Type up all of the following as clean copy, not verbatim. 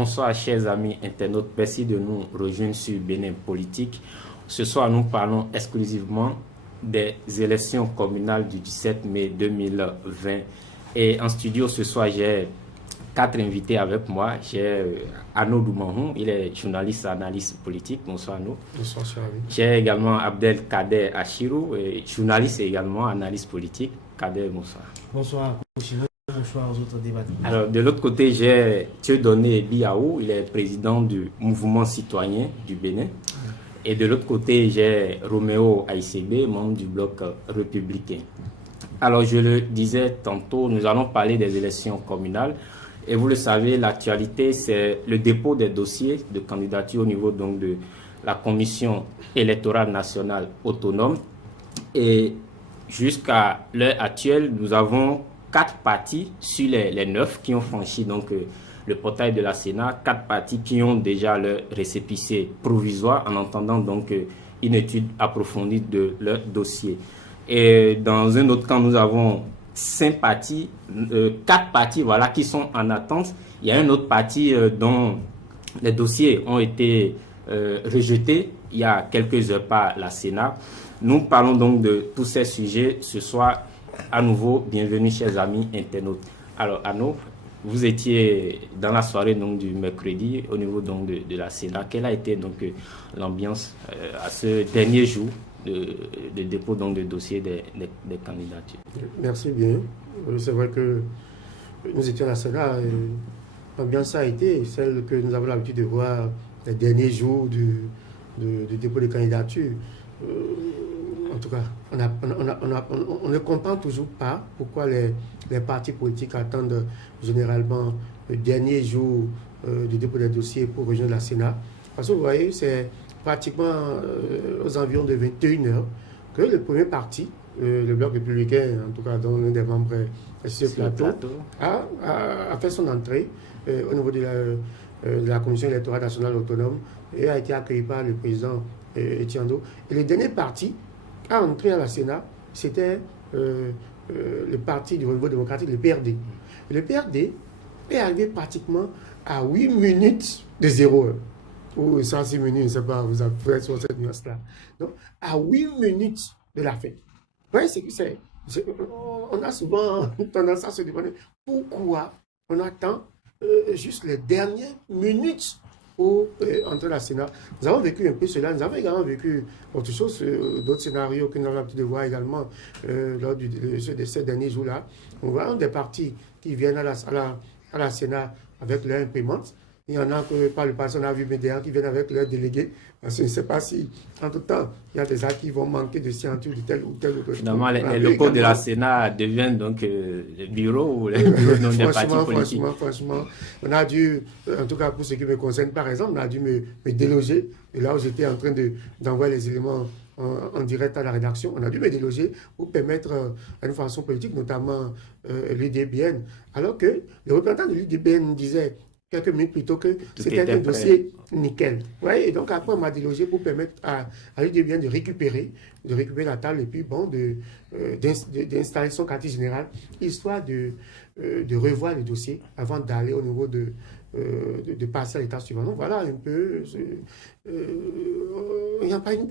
Bonsoir chers amis internautes, merci de nous rejoindre sur Bénin Politique. Ce soir nous parlons exclusivement des élections communales du 17 mai 2020. Et en studio ce soir j'ai 4 invités avec moi. J'ai Arnaud Doumahou, il est journaliste et analyste politique. Bonsoir Arnaud. Bonsoir cher ami. J'ai également Abdelkader Achirou, journaliste et également analyste politique. Kader, bonsoir. Bonsoir bonsoir aux autres débattants. Alors de l'autre côté j'ai Dieudonné Biaou, il est président du mouvement citoyen du Bénin. Et de l'autre côté j'ai Roméo Aïssébé, membre du bloc républicain. Alors je le disais tantôt, nous allons parler des élections communales. Et vous le savez, l'actualité, c'est le dépôt des dossiers de candidature au niveau donc de la Commission électorale nationale autonome. Et jusqu'à l'heure actuelle, nous avons 4 partis sur les 9 qui ont franchi donc le portail de la Sénat, 4 partis qui ont déjà leur récépissé provisoire en attendant donc une étude approfondie de leur dossier. Et dans un autre camp, nous avons 4 partis voilà, qui sont en attente. Il y a un autre parti dont les dossiers ont été rejetés il y a quelques heures par la Sénat. Nous parlons donc de tous ces sujets ce soir. À nouveau, bienvenue chers amis internautes. Alors Arnaud, vous étiez dans la soirée donc, du mercredi au niveau donc, de la Sénat. Quelle a été donc l'ambiance à ce dernier jour de dépôt donc, de dossier des candidatures? Merci bien. C'est vrai que nous étions à la Sénat. L'ambiance a été celle que nous avons l'habitude de voir les derniers jours du dépôt des candidatures. En tout cas, on ne comprend toujours pas pourquoi les partis politiques attendent généralement le dernier jour du dépôt des dossiers pour rejoindre la Sénat. Parce que vous voyez, c'est pratiquement aux environs de 21h que le premier parti, le Bloc républicain, en tout cas dont l'un des membres est sur ce plateau, a fait son entrée au niveau de la Commission électorale nationale autonome et a été accueilli par le président Etiando. Et le dernier parti à entrer à la Sénat, c'était le parti du renouveau démocratique, le PRD. Et le PRD est arrivé pratiquement à 8 minutes de 0 heure. Ou 106 minutes, je ne sais pas, vous avez sur cette nuance-là. Donc, à 8 minutes de la fête. Vous voyez, on a souvent tendance à se demander pourquoi on attend juste les dernières minutes pour entrer à la Sénat. Nous avons vécu un peu cela, nous avons également vécu autre chose, d'autres scénarios que nous avons l'habitude de voir également lors de ces derniers jours-là. On voit des partis qui viennent à la Sénat avec leur imprimante. Il y en a que par le passé, on a vu Médéan qui viennent avec leurs délégués. Parce que je ne sais pas si, en tout temps, il y a des actes qui vont manquer de signature de tel ou tel autre. Finalement, les locaux de la Sénat deviennent donc les bureaux ou les bureaux des partis politiques. Franchement, on a dû, en tout cas pour ce qui me concerne, par exemple, on a dû me déloger. Et là où j'étais en train d'envoyer les éléments en direct à la rédaction, on a dû me déloger pour permettre à une formation politique, notamment l'UDBN. Alors que le représentant de l'UDBN disait quelques minutes plus tôt que c'était un dossier nickel. Ouais, et donc après, on m'a délogé pour permettre à l'UDBN de récupérer la table et puis bon, d'installer son quartier général, histoire de revoir le dossier avant d'aller au niveau de passer à l'état suivant. Donc voilà un peu, il n'y a pas une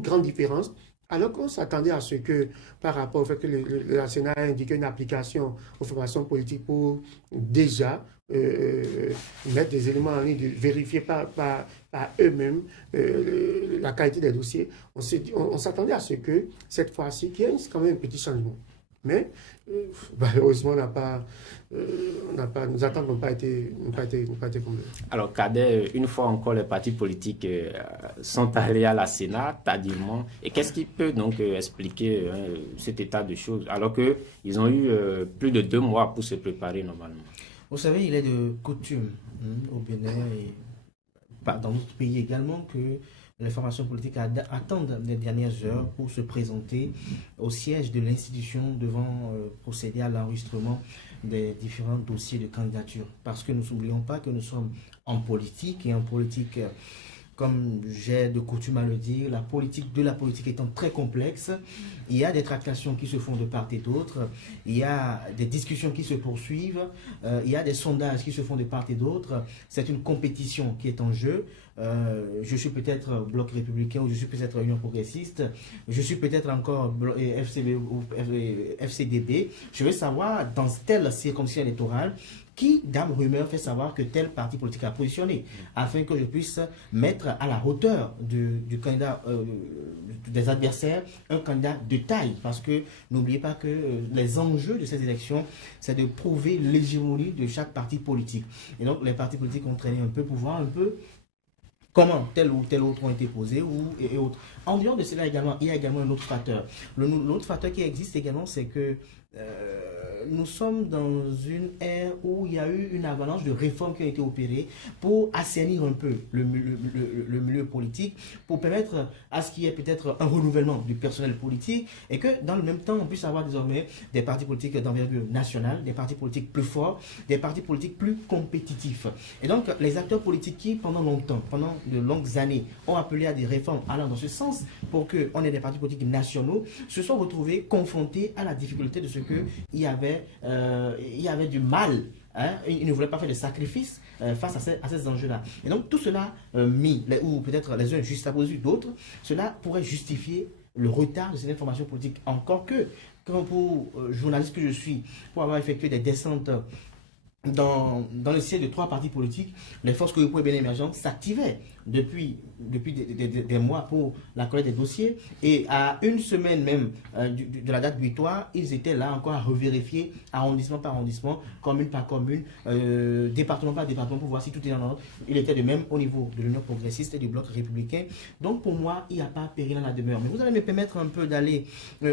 grande différence. Alors qu'on s'attendait à ce que, par rapport au fait que la Sénat a indiqué une application aux formations politiques pour déjà mettre des éléments en ligne, vérifier par eux-mêmes la qualité des dossiers, on s'attendait à ce que, cette fois-ci, qu'il y ait quand même un petit changement. Mais malheureusement, nos attentes n'ont pas été comblées. Alors, Kader, une fois encore, les partis politiques sont allés à la Sénat tardivement. Et qu'est-ce qui peut donc expliquer cet état de choses alors qu'ils ont eu plus de 2 mois pour se préparer normalement? Vous savez, il est de coutume au Bénin et dans notre pays également que les formations politiques attendent les dernières heures pour se présenter au siège de l'institution devant procéder à l'enregistrement des différents dossiers de candidature. Parce que nous n'oublions pas que nous sommes en politique et en politique, comme j'ai de coutume à le dire, la politique étant très complexe, il y a des tractations qui se font de part et d'autre, il y a des discussions qui se poursuivent, il y a des sondages qui se font de part et d'autre. C'est une compétition qui est en jeu. Je suis peut-être Bloc républicain ou je suis peut-être Union progressiste, je suis peut-être encore FCB ou FCDB. Je veux savoir, dans telle circonscription électorale, qui, dame rumeur, fait savoir que tel parti politique a positionné, afin que je puisse mettre à la hauteur du candidat, des adversaires, un candidat de taille. Parce que n'oubliez pas que les enjeux de ces élections, c'est de prouver l'hégémonie de chaque parti politique. Et donc, les partis politiques ont traîné un peu pour voir un peu comment tel ou tel autre ont été posés et autres. En dehors de cela également, il y a également un autre facteur. L'autre facteur qui existe également, c'est que nous sommes dans une ère où il y a eu une avalanche de réformes qui ont été opérées pour assainir un peu le milieu politique, pour permettre à ce qu'il y ait peut-être un renouvellement du personnel politique et que dans le même temps, on puisse avoir désormais des partis politiques d'envergure nationale, des partis politiques plus forts, des partis politiques plus compétitifs. Et donc, les acteurs politiques qui, pendant longtemps, pendant de longues années, ont appelé à des réformes allant dans ce sens pour qu'on ait des partis politiques nationaux, se sont retrouvés confrontés à la difficulté de ce qu'il y avait du mal. Ils ne voulaient pas faire de sacrifices face à ces enjeux-là. Et donc tout cela ou peut-être les uns juste à cause d'autres, cela pourrait justifier le retard de cette information politique. Encore que, quand pour journaliste que je suis, pour avoir effectué des descentes dans le siège de 3 partis politiques, les forces Koyepo et Bénin Émergent s'activaient depuis des mois pour la collecte des dossiers. Et à une semaine même de la date butoir, ils étaient là encore à revérifier arrondissement par arrondissement, commune par commune, département par département pour voir si tout est en ordre. Il était de même au niveau de l'Union progressiste et du Bloc républicain. Donc pour moi, il n'y a pas péril dans la demeure. Mais vous allez me permettre un peu d'aller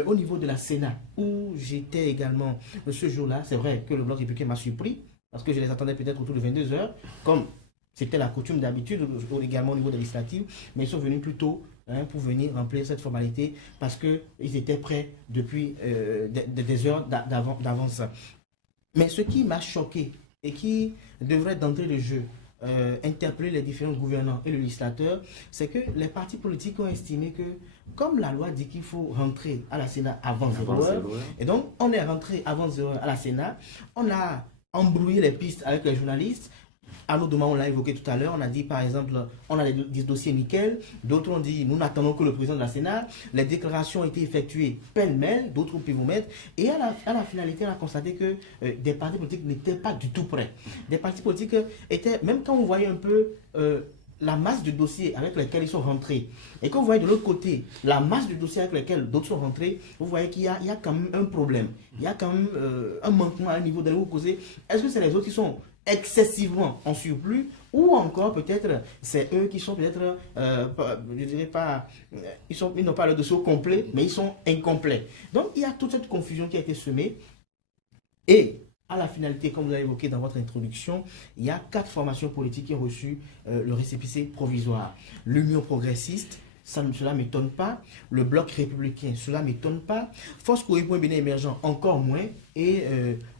au niveau de la Sénat, où j'étais également ce jour-là. C'est vrai que le Bloc républicain m'a surpris, parce que je les attendais peut-être autour de 22 heures, comme c'était la coutume d'habitude, également au niveau des législatives, mais ils sont venus plus tôt pour venir remplir cette formalité, parce qu'ils étaient prêts depuis des heures d'avance. Mais ce qui m'a choqué, et qui devrait d'entrée de jeu interpeller les différents gouvernants et le législateur, c'est que les partis politiques ont estimé que, comme la loi dit qu'il faut rentrer à la Sénat avant 0 heure, et donc on est rentré avant 0 heure à la Sénat, on a embrouiller les pistes avec les journalistes. À nos demandes, on l'a évoqué tout à l'heure, on a dit par exemple, on a des dossiers nickel, d'autres ont dit, nous n'attendons que le président de la Sénat, les déclarations ont été effectuées pêle-mêle, d'autres peuvent vous mettre, et à la finalité, on a constaté que des partis politiques n'étaient pas du tout prêts. Des partis politiques étaient, même quand on voyait un peu la masse de dossiers avec lesquels ils sont rentrés, et quand vous voyez de l'autre côté la masse de dossiers avec lesquels d'autres sont rentrés, vous voyez qu'il y a quand même un problème, il y a quand même un manquement à un niveau de vous poser. Est-ce que c'est les autres qui sont excessivement en surplus, ou encore peut-être c'est eux qui sont peut-être, je dirais pas, ils n'ont pas le dossier complet, mais ils sont incomplets. Donc il y a toute cette confusion qui a été semée, et à la finalité, comme vous l'avez évoqué dans votre introduction, il y a 4 formations politiques qui ont reçu le récépissé provisoire. L'Union progressiste, cela ne m'étonne pas. Le Bloc républicain, cela ne m'étonne pas. Force Koyepo et Bénin Émergent, encore moins. Et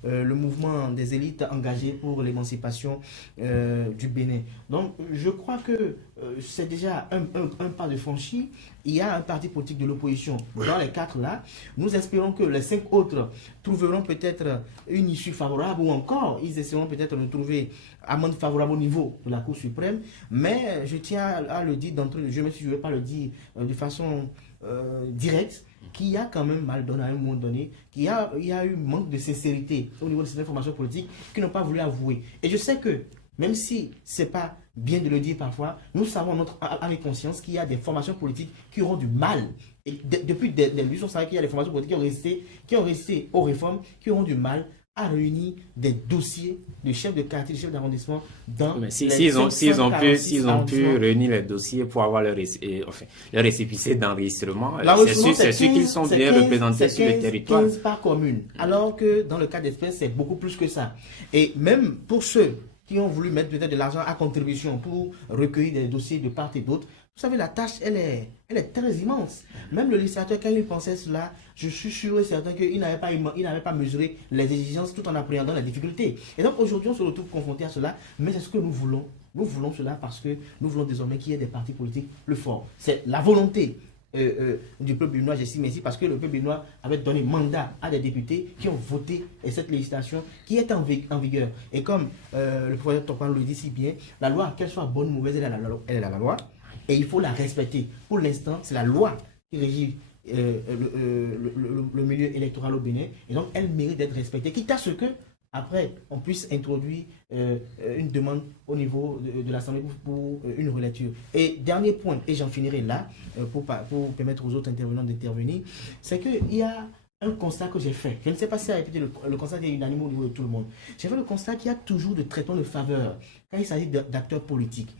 le mouvement des élites engagées pour l'émancipation du Bénin. Donc, je crois que c'est déjà un pas de franchi. Il y a un parti politique de l'opposition dans les 4 là. Nous espérons que les 5 autres trouveront peut-être une issue favorable, ou encore, ils essaieront peut-être de trouver amende favorable au niveau de la Cour suprême. Mais je tiens à le dire d'entrée de jeu, même si je ne vais pas le dire de façon directe, qu'il y a quand même mal donné à un moment donné, qu'il y a eu manque de sincérité au niveau de ces informations politiques qui n'ont pas voulu avouer. Et je sais que, même si ce n'est pas bien de le dire parfois, nous savons à mes consciences qu'il y a des formations politiques qui auront du mal. Et depuis des luttes, on savait qu'il y a des formations politiques qui ont resté aux réformes, qui auront du mal à réunir des dossiers de chefs de quartier, de chefs d'arrondissement dans s'ils ont pu réunir les dossiers pour avoir le récépissé d'enregistrement, c'est sûr qu'ils sont bien représentés sur le territoire. C'est 15 par commune, alors que dans le cas d'espèce, c'est beaucoup plus que ça. Et même pour ceux qui ont voulu mettre peut-être de l'argent à contribution pour recueillir des dossiers de part et d'autre, vous savez, la tâche, elle est très immense. Même le législateur, quand il pensait cela, je suis sûr et certain qu'il n'avait pas mesuré les exigences tout en appréhendant la difficulté. Et donc aujourd'hui, on se retrouve confronté à cela, mais c'est ce que nous voulons Nous voulons cela parce que nous voulons désormais qu'il y ait des partis politiques plus forts. C'est la volonté du peuple béninois, j'estime ici, parce que le peuple béninois avait donné mandat à des députés qui ont voté cette législation qui est en vigueur. Et comme le professeur Topan le dit si bien, la loi, qu'elle soit bonne ou mauvaise, elle est la loi, et il faut la respecter. Pour l'instant, c'est la loi qui régit le milieu électoral au Bénin, et donc elle mérite d'être respectée, quitte à ce que après on puisse introduire une demande au niveau de l'Assemblée pour une relecture. Et dernier point, et j'en finirai là pour permettre aux autres intervenants d'intervenir, c'est qu'il y a un constat que j'ai fait. Je ne sais pas si ça a été le constat est unanime au niveau de tout le monde. J'ai fait le constat qu'il y a toujours de traitement de faveur quand il s'agit d'acteurs politiques.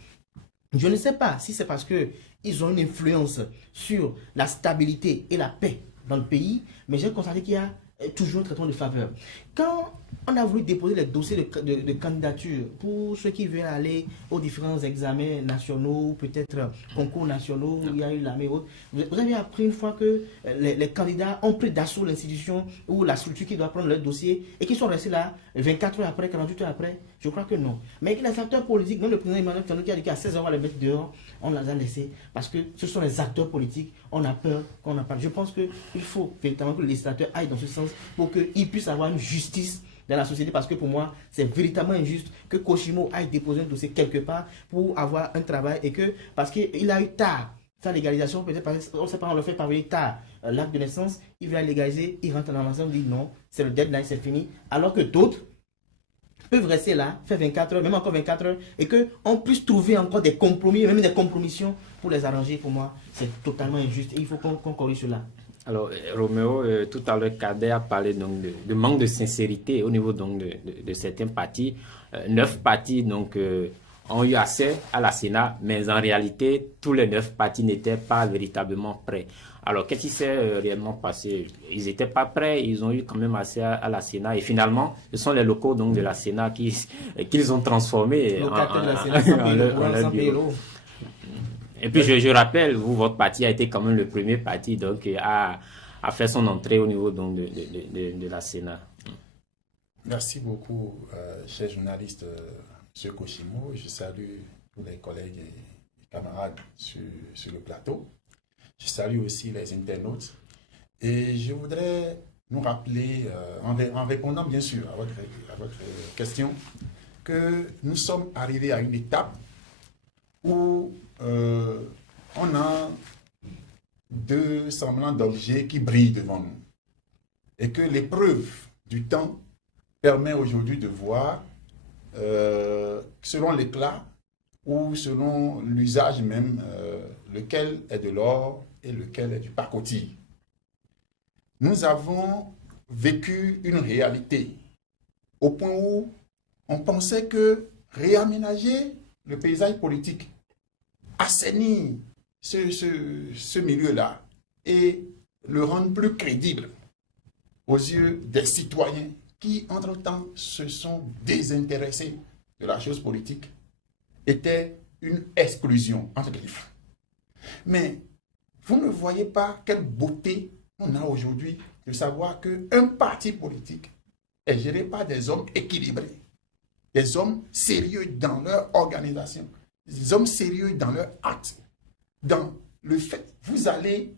Je ne sais pas si c'est parce qu'ils ont une influence sur la stabilité et la paix dans le pays, mais j'ai constaté qu'il y a toujours un traitement de faveur. Quand on a voulu déposer les dossiers de candidature pour ceux qui veulent aller aux différents examens nationaux, peut-être concours nationaux, où il y a eu l'armée et autres, vous avez appris une fois que les candidats ont pris d'assaut l'institution ou la structure qui doit prendre leur dossier et qu'ils sont restés là 24 heures après, 48 heures après. Je crois que non. Mais les acteurs politiques, même le président Emmanuel Tano qui a dit qu'à 16 heures on va les mettre dehors, on les a laissés parce que ce sont les acteurs politiques, on a peur qu'on n'a pas. Je pense qu'il faut véritablement que le législateur aille dans ce sens pour qu'il puisse avoir une justice dans la société, parce que pour moi, c'est véritablement injuste que Koshimo aille déposer un dossier quelque part pour avoir un travail et que, parce qu'il a eu tard sa légalisation, peut-être on ne sait pas, on le fait parvenir tard l'acte de naissance, il va légaliser, il rentre dans l'ensemble, dit non, c'est le deadline, c'est fini, alors que d'autres peuvent rester là, faire 24 heures, même encore 24 heures, et qu'on puisse trouver encore des compromis, même des compromissions pour les arranger. Pour moi, c'est totalement injuste et il faut qu'on corrige cela. Alors, Roméo, tout à l'heure, Kader a parlé donc de manque de sincérité au niveau donc de certains partis. 9 partis donc, ont eu accès à la Sénat, mais en réalité, tous les 9 partis n'étaient pas véritablement prêts. Alors, qu'est-ce qui s'est réellement passé? Ils n'étaient pas prêts, ils ont eu quand même accès à la Sénat. Et finalement, ce sont les locaux donc, de la Sénat qu'ils ont transformés en leur bureau. Et puis, je rappelle, votre parti a été quand même le premier parti donc, à faire son entrée au niveau donc, de la Sénat. Merci beaucoup, cher journaliste M. Koshimo. Je salue tous les collègues et camarades sur le plateau. Je salue aussi les internautes. Et je voudrais nous rappeler, en répondant bien sûr à votre question, que nous sommes arrivés à une étape où on a 2 semblants d'objets qui brillent devant nous. Et que l'épreuve du temps permet aujourd'hui de voir, selon l'éclat ou selon l'usage même, lequel est de l'or et lequel est du pacotille. Nous avons vécu une réalité au point où on pensait que réaménager le paysage politique, assainir ce milieu-là et le rendre plus crédible aux yeux des citoyens qui, entre-temps, se sont désintéressés de la chose politique, était une exclusion, entre griffes. Mais vous ne voyez pas quelle beauté on a aujourd'hui de savoir qu'un parti politique est géré par des hommes équilibrés, des hommes sérieux dans leur organisation, des hommes sérieux dans leur acte. Dans le fait, vous allez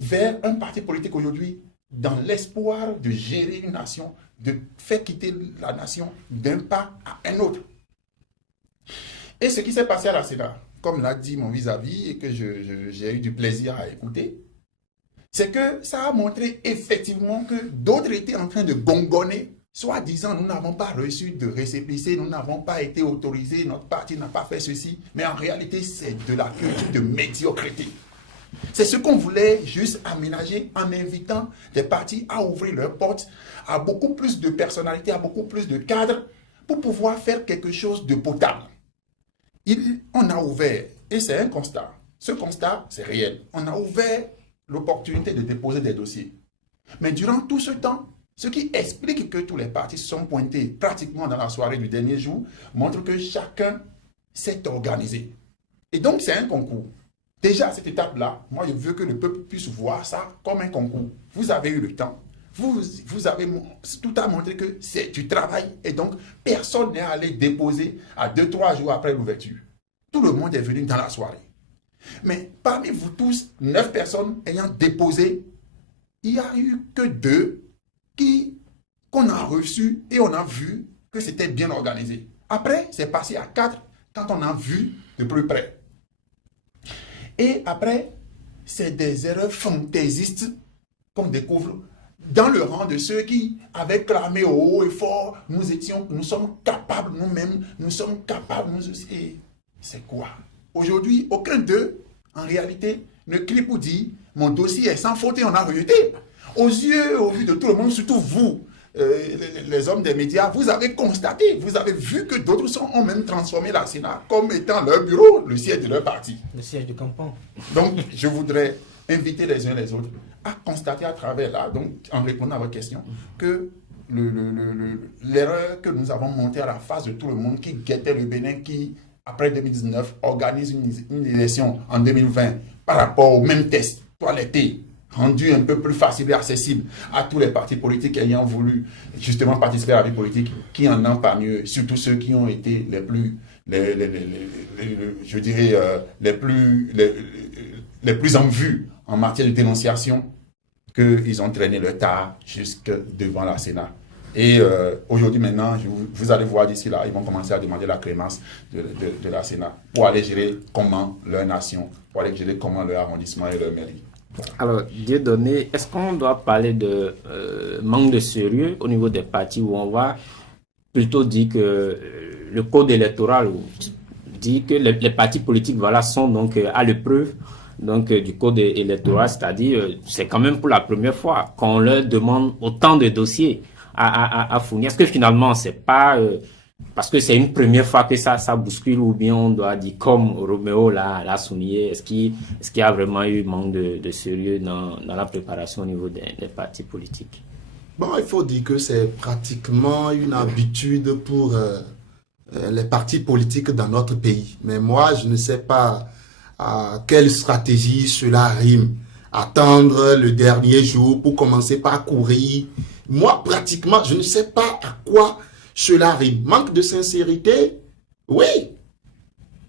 vers un parti politique aujourd'hui dans l'espoir de gérer une nation, de faire quitter la nation d'un pas à un autre. Et ce qui s'est passé à la Sénat, comme l'a dit mon vis-à-vis et que j'ai eu du plaisir à écouter, c'est que ça a montré effectivement que d'autres étaient en train de gongonner, soi-disant nous n'avons pas reçu de récépissé, nous n'avons pas été autorisés, notre parti n'a pas fait ceci, mais en réalité c'est de la culture de médiocrité. C'est ce qu'on voulait juste aménager en invitant des partis à ouvrir leurs portes à beaucoup plus de personnalités, à beaucoup plus de cadres pour pouvoir faire quelque chose de potable. On a ouvert, et c'est un constat, ce constat c'est réel, on a ouvert l'opportunité de déposer des dossiers. Mais durant tout ce temps, ce qui explique que tous les partis se sont pointés pratiquement dans la soirée du dernier jour, montre que chacun s'est organisé. Et donc c'est un concours. Déjà à cette étape-là, moi je veux que le peuple puisse voir ça comme un concours. Vous avez eu le temps, tout a montré que c'est du travail et donc personne n'est allé déposer à 2-3 jours après l'ouverture. Tout le monde est venu dans la soirée. Mais parmi vous tous, 9 personnes ayant déposé, il n'y a eu que 2 qu'on a reçus et on a vu que c'était bien organisé. Après, c'est passé à 4 quand on a vu de plus près. Et après, c'est des erreurs fantaisistes qu'on découvre dans le rang de ceux qui avaient clamé au haut et fort, nous sommes capables nous-mêmes, nous sommes capables nous aussi. Et c'est quoi? Aujourd'hui, aucun d'eux, en réalité, ne crie pour dire, mon dossier est sans faute et on a rejeté. Au vu de tout le monde, surtout vous, les hommes des médias, vous avez constaté, vous avez vu que d'autres ont même transformé la Sénat comme étant leur bureau, le siège de leur parti. Le siège de campagne. Donc, je voudrais inviter les uns les autres à constater à travers là, donc en répondant à votre question, que l'erreur que nous avons montée à la face de tout le monde qui guettait le Bénin, qui, après 2019, organise une élection en 2020 par rapport au même test toiletté, rendu un peu plus facile et accessible à tous les partis politiques ayant voulu justement participer à la vie politique, qui en ont parmi eux, surtout ceux qui ont été les plus en vue en matière de dénonciation, qu'ils ont traîné le tas jusque devant la Sénat. Et aujourd'hui maintenant, vous allez voir d'ici là, ils vont commencer à demander la clémence de la Sénat pour aller gérer comment leur nation, pour aller gérer comment leur arrondissement et leur mairie. Alors, Dieudonné, est-ce qu'on doit parler de manque de sérieux au niveau des partis, où on va plutôt dire que le code électoral dit que les partis politiques sont donc à l'épreuve du code électoral, c'est-à-dire c'est quand même pour la première fois qu'on leur demande autant de dossiers à fournir. Est-ce que finalement c'est pas parce que c'est une première fois que ça bouscule, ou bien on doit dire, comme Roméo l'a souligné, est-ce qu'il y a vraiment eu manque de sérieux dans la préparation au niveau des partis politiques? Bon, il faut dire que c'est pratiquement une habitude pour les partis politiques dans notre pays. Mais moi, je ne sais pas à quelle stratégie cela rime. Attendre le dernier jour pour commencer par courir. Moi, pratiquement, je ne sais pas à quoi cela rime. Manque de sincérité, oui.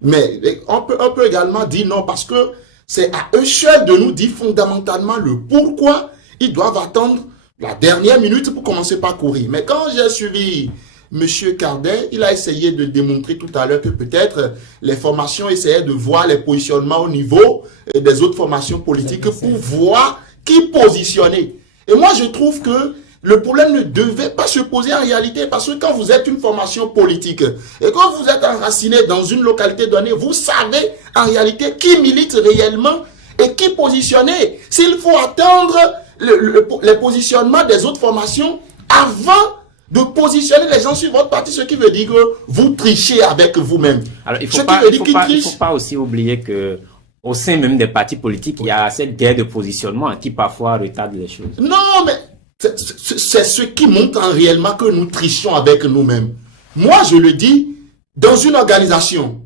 Mais on peut également dire non, parce que c'est à eux seuls de nous dire fondamentalement le pourquoi ils doivent attendre la dernière minute pour commencer par courir. Mais quand j'ai suivi M. Cardin, il a essayé de démontrer tout à l'heure que peut-être les formations essayaient de voir les positionnements au niveau des autres formations politiques pour voir qui positionner. Et moi, je trouve que le problème ne devait pas se poser en réalité, parce que quand vous êtes une formation politique et quand vous êtes enraciné dans une localité donnée, vous savez en réalité qui milite réellement et qui positionner. S'il faut attendre les positionnements des autres formations avant de positionner les gens sur votre parti, ce qui veut dire que vous trichez avec vous-même. Alors, il ne faut pas aussi oublier que au sein même des partis politiques, il y a cette guerre de positionnement qui parfois retarde les choses. Non, mais c'est ce qui montre en réellement que nous trichons avec nous-mêmes. Moi, je le dis, dans une organisation,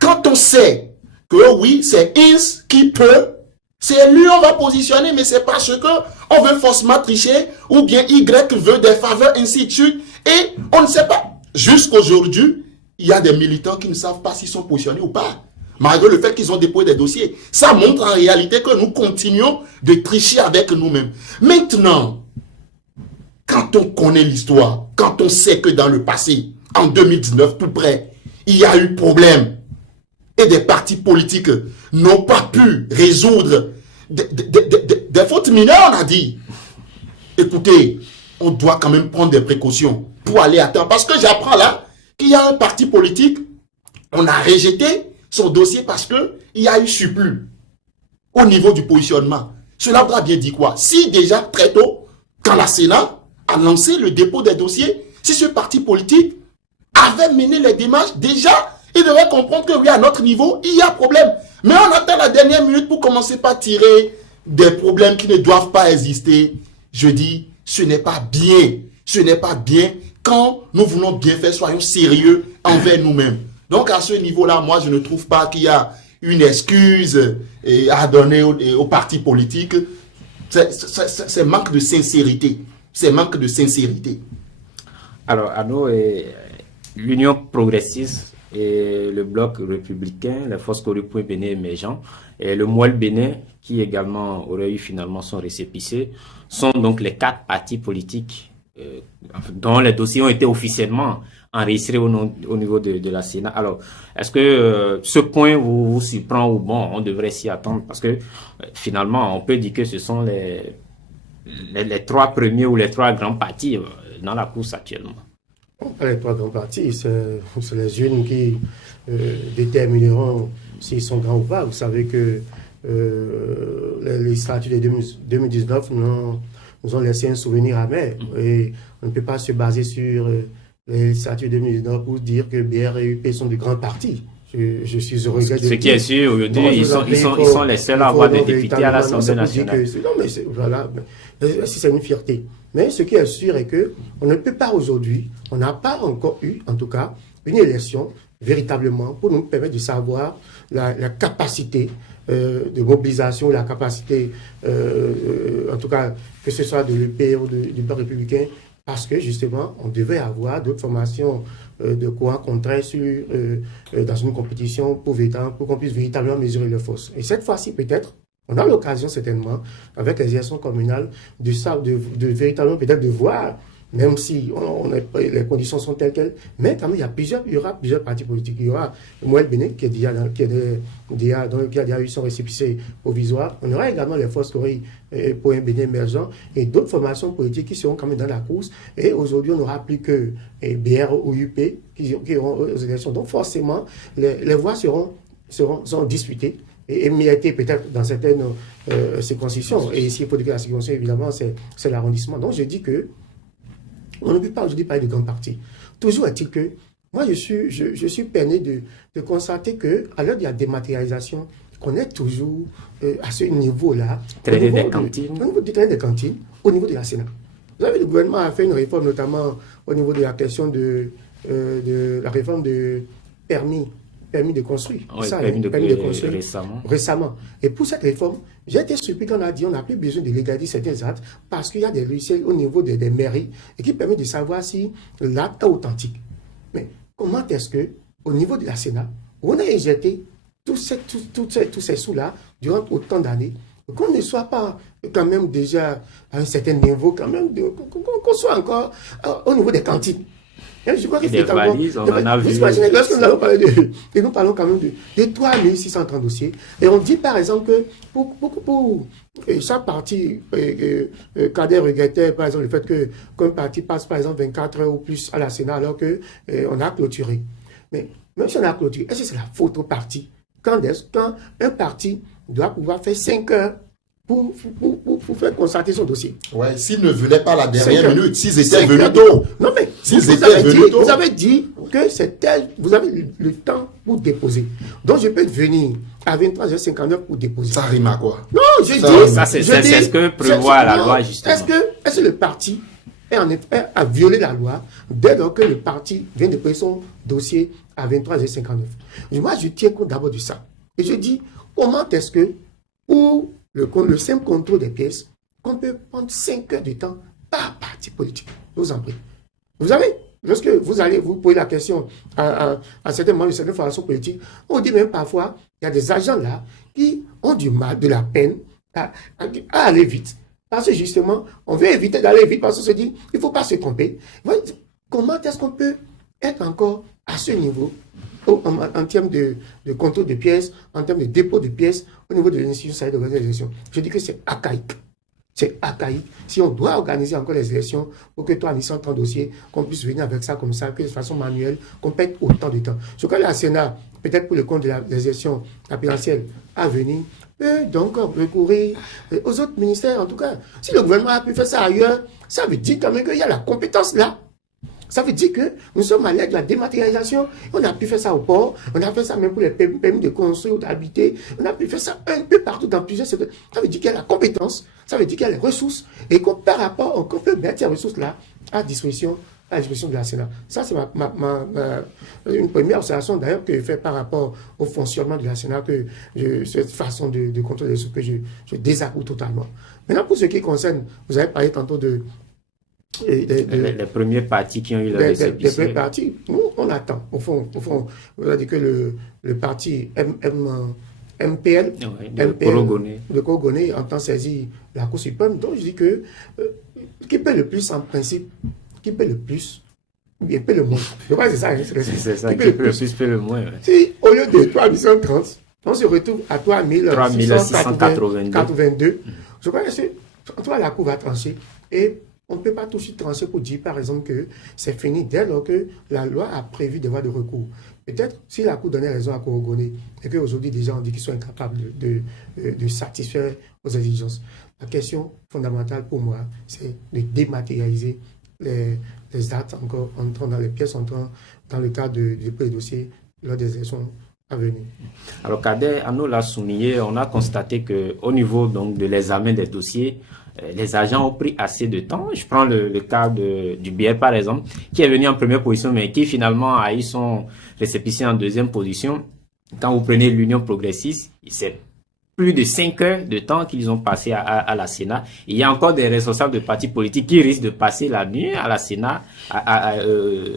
quand on sait que oui, c'est X qui peut, c'est lui on va positionner, mais c'est parce que on veut forcément tricher, ou bien Y veut des faveurs, ainsi de suite, et on ne sait pas. Jusqu'aujourd'hui, il y a des militants qui ne savent pas s'ils sont positionnés ou pas, malgré le fait qu'ils ont déposé des dossiers. Ça montre en réalité que nous continuons de tricher avec nous-mêmes. Maintenant, quand on connaît l'histoire, quand on sait que dans le passé, en 2019 tout près, il y a eu problème et des partis politiques n'ont pas pu résoudre des fautes mineures, on a dit. Écoutez, on doit quand même prendre des précautions pour aller à temps. Parce que j'apprends là qu'il y a un parti politique, on a rejeté son dossier parce qu'il y a eu surplus au niveau du positionnement. Cela voudra bien dire quoi? Si déjà très tôt, quand la Sénat a lancé le dépôt des dossiers, si ce parti politique avait mené les démarches, déjà, il devrait comprendre que oui, à notre niveau, il y a problème. Mais on attend la dernière minute pour commencer par tirer des problèmes qui ne doivent pas exister. Je dis, ce n'est pas bien. Ce n'est pas bien. Quand nous voulons bien faire, soyons sérieux envers nous-mêmes. Donc, à ce niveau-là, moi, je ne trouve pas qu'il y a une excuse à donner aux partis politiques. C'est manque de sincérité. c'est manque de sincérité? Alors, Arnaud, l'Union progressiste et le bloc républicain, les forces Corée Bénin émergents, et le Mouel Bénin, qui également aurait eu finalement son récépissé, sont donc les 4 partis politiques dont les dossiers ont été officiellement enregistrés au niveau de la Sénat. Alors, est-ce que ce point vous surprend ou bon, on devrait s'y attendre? Parce que finalement, on peut dire que ce sont les 3 premiers ou les 3 grands partis dans la course actuellement. Les 3 grands partis, c'est les unes qui détermineront s'ils sont grands ou pas. Vous savez que les législatives de 2019 nous ont laissé un souvenir amer. Et on ne peut pas se baser sur les législatives de 2019 pour dire que BR et UP sont de grands partis. Je suis heureux de ce qui est sûr, aujourd'hui, ils sont les seuls à avoir des députés à l'Assemblée nationale. Non, mais voilà, c'est une fierté. Mais ce qui est sûr est qu'on ne peut pas aujourd'hui, on n'a pas encore eu, en tout cas, une élection véritablement pour nous permettre de savoir la capacité de mobilisation, la capacité, en tout cas, que ce soit de l'UP ou du Bloc républicain, parce que justement, on devait avoir d'autres formations de quoi contraire dans une compétition pour qu'on puisse véritablement mesurer les forces. Et cette fois-ci, peut-être, on a l'occasion certainement, avec les élections communales, de véritablement peut-être de voir, même si les conditions sont telles quelles, mais quand même il y aura plusieurs partis politiques. Il y aura Mouel Bénin qui a déjà eu son récépissé provisoire. On aura également les forces Corée pour un Bénin émergent et d'autres formations politiques qui seront quand même dans la course. Et aujourd'hui, on n'aura plus que BR ou UP qui auront aux élections. Donc forcément, les voix seront disputées et mérités peut-être dans certaines circonscriptions. Et ici, il faut dire que la circonscription, évidemment, c'est l'arrondissement. Donc je dis que on ne peut pas aujourd'hui parler de grands partis. Toujours est-il que moi, je suis peiné de constater qu'à l'heure de la dématérialisation, qu'on est toujours à ce niveau-là. Traiter des cantines. Au niveau du train des cantines, au niveau de la Sénat. Vous savez, le gouvernement a fait une réforme, notamment au niveau de la question de la réforme de permis de construire. Oui, ça, permis de construire récemment. Et pour cette réforme, j'ai été surpris quand on a dit qu'on n'a plus besoin de légaliser certains actes parce qu'il y a des logiciels au niveau des mairies et qui permettent de savoir si l'acte est authentique. Mais comment est-ce que, au niveau de la Sénat, on a injecté tous ces sous-là durant autant d'années, qu'on ne soit pas quand même déjà à un certain niveau, quand même, qu'on soit encore au niveau des cantines. Je crois que des valises, on en a vu. Vous imaginez, lorsque nous allons parler et nous parlons quand même de 3630 dossiers, et on dit par exemple que pour chaque parti, Kader regrettait par exemple le fait qu'un parti passe par exemple 24 heures ou plus à la Sénat alors qu'on a clôturé. Mais même si on a clôturé, est-ce que c'est la faute au parti? Quand un parti doit pouvoir faire 5 heures pour faire constater son dossier. Ouais, s'ils ne venaient pas la dernière minute, s'ils étaient venus venus tôt. Non, mais vous avez dit que vous avez le temps pour déposer. Donc, je peux venir à 23h59 pour déposer. Ça rime à quoi? Non, c'est ce que prévoit la loi, justement. Est-ce que le parti a violé la loi dès lors que le parti vient déposer son dossier à 23h59? Moi, je tiens compte d'abord de ça. Et je dis, comment est-ce que, pour le simple contrôle des pièces, qu'on peut prendre 5 heures de temps par parti politique? Je vous en prie. Vous savez, lorsque vous allez vous poser la question à certains membres de certaines formations politiques, on dit même parfois, il y a des agents là qui ont du mal, de la peine à aller vite. Parce que justement, on veut éviter d'aller vite parce qu'on se dit, il ne faut pas se tromper. Comment est-ce qu'on peut être encore à ce niveau en termes de contrôle de pièces, en termes de dépôt de pièces, au niveau de l'institution d'organiser les élections? Je dis que c'est archaïque. C'est archaïque. Si on doit organiser encore les élections pour que 3130 dossiers, qu'on puisse venir avec ça comme ça, que de façon manuelle, qu'on perde autant de temps. Ce que la Sénat, peut-être pour le compte des élections présidentielles à venir, peut donc recourir aux autres ministères. En tout cas, si le gouvernement a pu faire ça ailleurs, ça veut dire quand même qu'il y a la compétence là. Ça veut dire que nous sommes allés de la dématérialisation. On a pu faire ça au port. On a fait ça même pour les permis de construire ou d'habiter. On a pu faire ça un peu partout dans plusieurs secteurs. Ça veut dire qu'il y a la compétence. Ça veut dire qu'il y a les ressources. Et qu'on peut mettre ces ressources-là à disposition de la Sénat. Ça, c'est une première observation d'ailleurs que je fais par rapport au fonctionnement de la Sénat, cette façon de contrôler les ressources que je désapprouve totalement. Maintenant, pour ce qui concerne, vous avez parlé tantôt de les premiers partis qui ont eu leur des récépissé. premiers partis. Nous, on attend. Au fond, on a dit que le parti MPL, Ouais, de Korogoné. de Korogoné entend saisir la Cour suprême. Donc, je dis que qui paie le plus en principe, qui paie le plus, ou bien paie le moins. Je crois que c'est ça. Hein, C'est ça, qui qui paie le peut le plus. plus, peut le moins. Ouais. Si au lieu de 3830, on se retrouve à 3682, je crois que toi, la Cour va trancher. Et on ne peut pas tout de suite trancher pour dire, par exemple, que c'est fini dès lors que la loi a prévu des voies de recours. Peut-être, si la Cour donnait raison à Korogoné, et qu'aujourd'hui, déjà, on dit qu'ils sont incapables de satisfaire aux exigences. La question fondamentale pour moi, c'est de dématérialiser les actes encore entrant dans les pièces, entrant dans le cadre du dépôt des dossiers lors des élections à venir. Alors, Kader, à nous l'a souligné, on a constaté qu'au niveau donc, de l'examen des dossiers, les agents ont pris assez de temps. Je prends le cas du BR, par exemple, qui est venu en première position, mais qui finalement a eu son récépissé en deuxième position. Quand vous prenez l'Union progressiste, c'est plus de 5 heures de temps qu'ils ont passé à la Sénat. Il y a encore des responsables de partis politiques qui risquent de passer la nuit à la Sénat,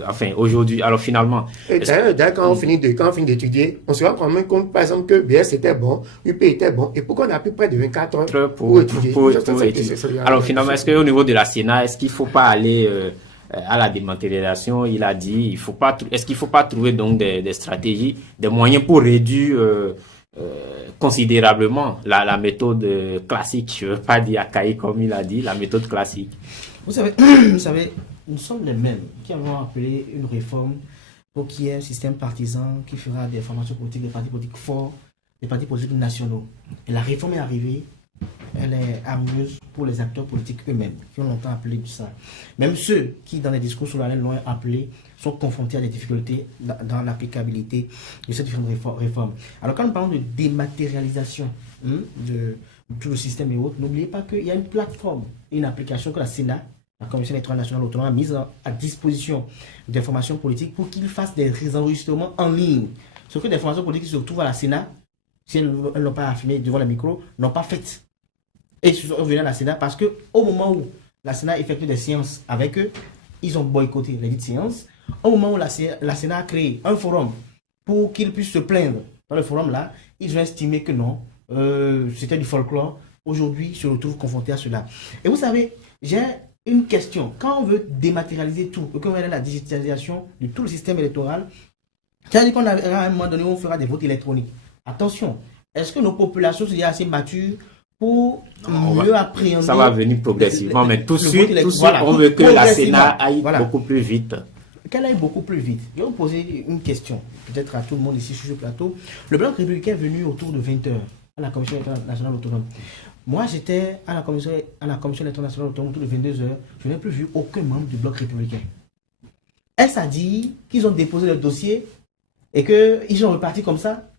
enfin, aujourd'hui. Alors, finalement... D'ailleurs, quand on finit d'étudier, on se rend quand même compte, par exemple, que BS était bon, UP était bon, et pourquoi on a pris près de 24 heures pour étudier. pour étudier. Alors, finalement, est-ce qu'au niveau de la Sénat, est-ce qu'il ne faut pas aller à la dématérialisation? Il a dit, est-ce qu'il ne faut pas trouver donc des stratégies, des moyens pour réduire considérablement la méthode classique, je ne veux pas dire archaïque comme il a dit, la méthode classique. Vous savez, nous sommes les mêmes qui avons appelé une réforme pour qu'il y ait un système partisan qui fera des formations politiques, des partis politiques forts, des partis politiques nationaux. Et la réforme est arrivée, elle est harmonieuse pour les acteurs politiques eux-mêmes, qui ont longtemps appelé ça. Même ceux qui, dans les discours sur la l'ont appelé, sont confrontés à des difficultés dans l'applicabilité de ces différentes réformes. Alors quand nous parlons de dématérialisation de tout le système et autres, n'oubliez pas qu'il y a une plateforme, une application que la Sénat, la Commission électorale nationale autonome, a mise à disposition des formations politiques pour qu'ils fassent des enregistrements en ligne. Ce que des formations politiques qui se retrouvent à la Sénat, si elles n'ont pas affirmé devant le micro, n'ont pas fait. Et ils sont venus à la Sénat parce qu'au moment où la Sénat effectue des séances avec eux, ils ont boycotté les dites séances. Au moment où la Sénat a créé un forum pour qu'ils puissent se plaindre dans le forum-là, ils ont estimé que non, c'était du folklore. Aujourd'hui, ils se retrouvent confrontés à cela. Et vous savez, j'ai une question. Quand on veut dématérialiser tout, quand on veut la digitalisation de tout le système électoral, c'est-à-dire qu'à un moment donné, on fera des votes électroniques. Attention, est-ce que nos populations sont assez matures pour mieux appréhender? Ça va venir progressivement, mais tout de suite, voilà, on veut que la Sénat aille beaucoup plus vite. Qu'elle aille beaucoup plus vite. Je vais vous poser une question, peut-être à tout le monde ici sur ce plateau. Le Bloc républicain est venu autour de 20h à la Commission nationale autonome. Moi, j'étais à la Commission nationale autonome autour de 22h. Je n'ai plus vu aucun membre du Bloc républicain. Est-ce à dire qu'ils ont déposé le dossier et qu'ils sont repartis comme ça?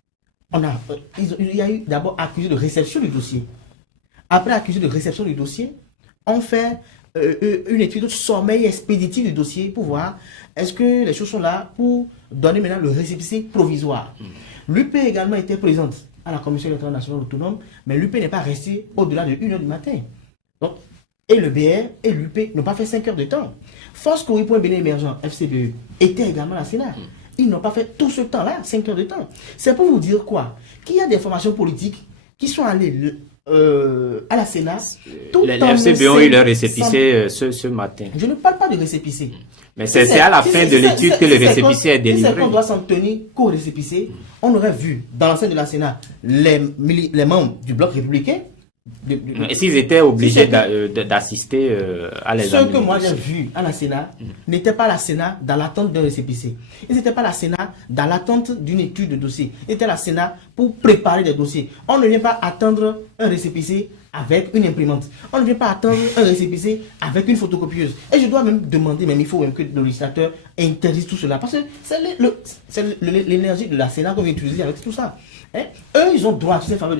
Il y a eu d'abord accusé de réception du dossier. Après accusé de réception du dossier, on fait une étude de sommeil expéditif du dossier pour voir est-ce que les choses sont là pour donner maintenant le récépissé provisoire. L'UP également était présente à la Commission électorale nationale autonome, mais l'UP n'est pas resté au-delà de 1h du matin. Donc, et le BR et l'UP n'ont pas fait 5 heures de temps. Force Cori pour un Bénin émergent, FCBE, était également à la Sénat. Ils n'ont pas fait tout ce temps-là, 5 heures de temps. C'est pour vous dire quoi? Qu'il y a des formations politiques qui sont allées à la Sénat. Les FCB ont eu leur récépissé ce matin. Je ne parle pas de récépissé. Mais c'est à la fin de l'étude que le récépissé est délivré. Si c'est qu'on doit s'en tenir qu'au récépissé, on aurait vu dans l'enceinte de la Sénat les membres du Bloc républicain. Est-ce qu'ils étaient obligés d'assister à l'examen? Ce que moi j'ai vu à la Sénat n'était pas la Sénat dans l'attente d'un récépissé. Ils n'étaient pas la Sénat dans l'attente d'une étude de dossier. Ils étaient la Sénat pour préparer des dossiers. On ne vient pas attendre un récépissé avec une imprimante. On ne vient pas attendre un récépissé avec une photocopieuse. Et je dois même demander, même il faut même que le législateur interdise tout cela. Parce que c'est l'énergie de la Sénat qu'on vient utiliser avec tout ça. Hein? Eux, ils ont droit à cette faveur.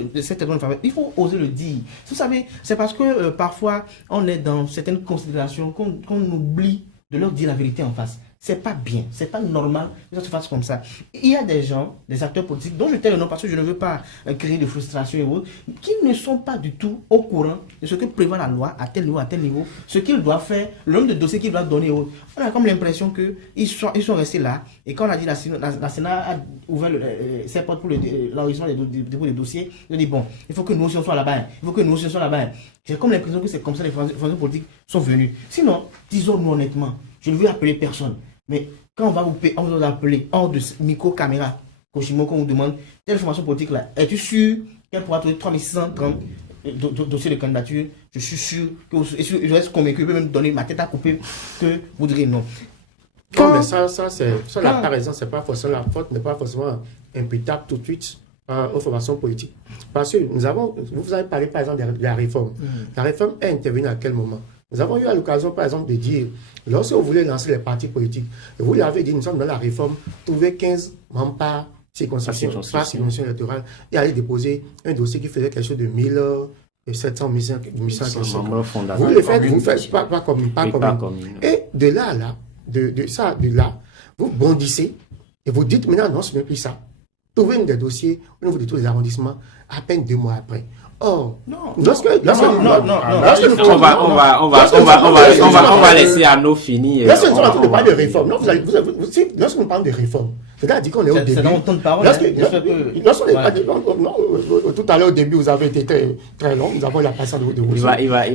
Il faut oser le dire. Vous savez, c'est parce que parfois, on est dans certaines considérations qu'on oublie de leur dire la vérité en face. c'est pas bien, c'est pas normal que ça se fasse comme ça. Il y a des gens, des acteurs politiques, dont je tais le nom parce que je ne veux pas créer de frustration et autres, qui ne sont pas du tout au courant de ce que prévoit la loi à tel niveau, ce qu'ils doivent faire, le nombre de dossiers qu'ils doivent donner et autres. On a comme l'impression qu'ils sont restés là, et quand on a dit la Sénat a ouvert ses portes pour l'enregistrement des dossiers, ils ont dit bon, il faut que nous aussi on soit là-bas, il faut que nous aussi on soit là-bas. J'ai comme l'impression que c'est comme ça que les formations politiques sont venues. Sinon, disons-nous honnêtement, je ne veux appeler personne. Mais quand on va vous appeler hors de micro-caméra, Koshimo, qu'on vous demande, telle formation politique là, es-tu sûr qu'elle pourra trouver 3630 dossiers de candidature? Je suis sûr que je reste convaincu, je peux même donner ma tête à couper que vous direz non. Non, mais ça la comparaison, c'est pas forcément la faute, n'est pas forcément imputable tout de suite aux formations politiques. Parce que vous avez parlé par exemple de la réforme. La réforme est intervenue à quel moment? Nous avons eu à l'occasion, par exemple, de dire, lorsque vous voulez lancer les partis politiques, et vous l'avez dit, nous sommes dans la réforme, trouver 15 membres par circonscription électorale, et aller déposer un dossier qui faisait quelque chose de 1700, 1500. Vous le faites, vous ne faites pas comme Et de là, vous bondissez, et vous dites maintenant, non, ce n'est plus ça. Trouvez des dossiers au niveau de tous les arrondissements, à peine 2 mois après. Oh, non, on va laisser à nos finis. Lorsque nous parlons de parler de réforme, lorsque nous parlons de réforme, c'est-à-dire qu'on est au début. Tout à l'heure, au début, vous avez été très, très long, nous avons la patience de vous.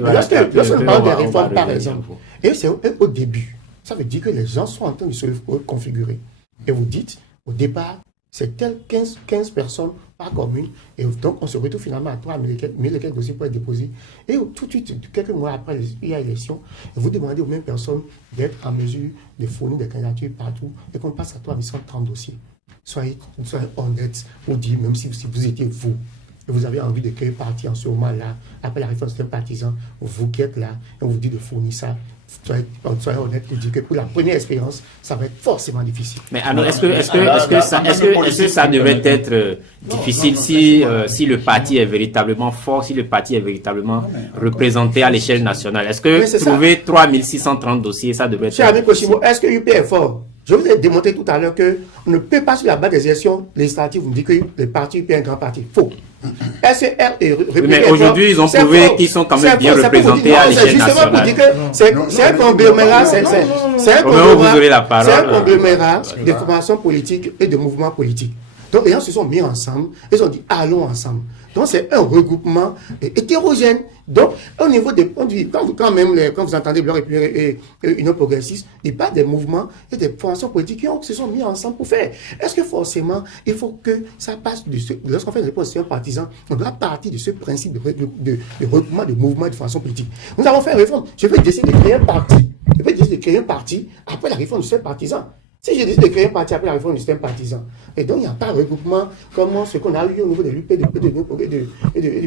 Lorsque nous parlons de réforme, par exemple, et c'est au début, ça veut dire que les gens sont en train de se configurer. Et vous dites, au départ, c'est tel 15 personnes par commune. Et donc, on se retrouve finalement à 3 000 et quelques dossiers pour être déposés. Et tout de suite, quelques mois après, il y a élection. Et vous demandez aux mêmes personnes d'être en mesure de fournir des candidatures partout. Et qu'on passe à 3130 dossiers. Soyez honnêtes. Vous dites, même si vous étiez vous, et vous avez envie de créer parti en ce moment-là, après la réforme système partisan, vous qui êtes là, et on vous dit de fournir ça. Soyez honnête pour dire que pour la première expérience, ça va être forcément difficile. Mais alors, est-ce que ça devrait être difficile si le parti est véritablement fort, si le parti est véritablement représenté à l'échelle nationale? Est-ce que trouver 3630 dossiers, ça devrait être... Cher ami Koshimo, est-ce que UP est fort? Je vous ai démontré tout à l'heure qu'on ne peut pas, sur la base des élections législatives, vous me dites que le parti UP est un grand parti. Faux. SCR est mais aujourd'hui, ils ont prouvé qu'ils sont quand même bien représentés à l'échelle nationale. C'est un conglomérat, c'est un conglomérat de formations politiques et de mouvements politiques. Donc, les gens se sont mis ensemble, ils ont dit allons ensemble. Donc, c'est un regroupement hétérogène. Donc, au niveau des. Quand vous entendez Bloc et Union progressiste, il parle des mouvements et des formations politiques qui se sont mis ensemble pour faire. Est-ce que forcément, il faut que ça passe de ce. Lorsqu'on fait des positions partisans, on doit partir de ce principe de regroupement de mouvements et de formations politiques. Nous avons fait une réforme. Je vais décider de créer un parti. Je vais décider de créer un parti après la réforme du système partisan. Si j'ai décidé de créer un parti après la réforme du système partisan, et donc il n'y a pas de regroupement comme ce qu'on a eu au niveau de l'UP, et du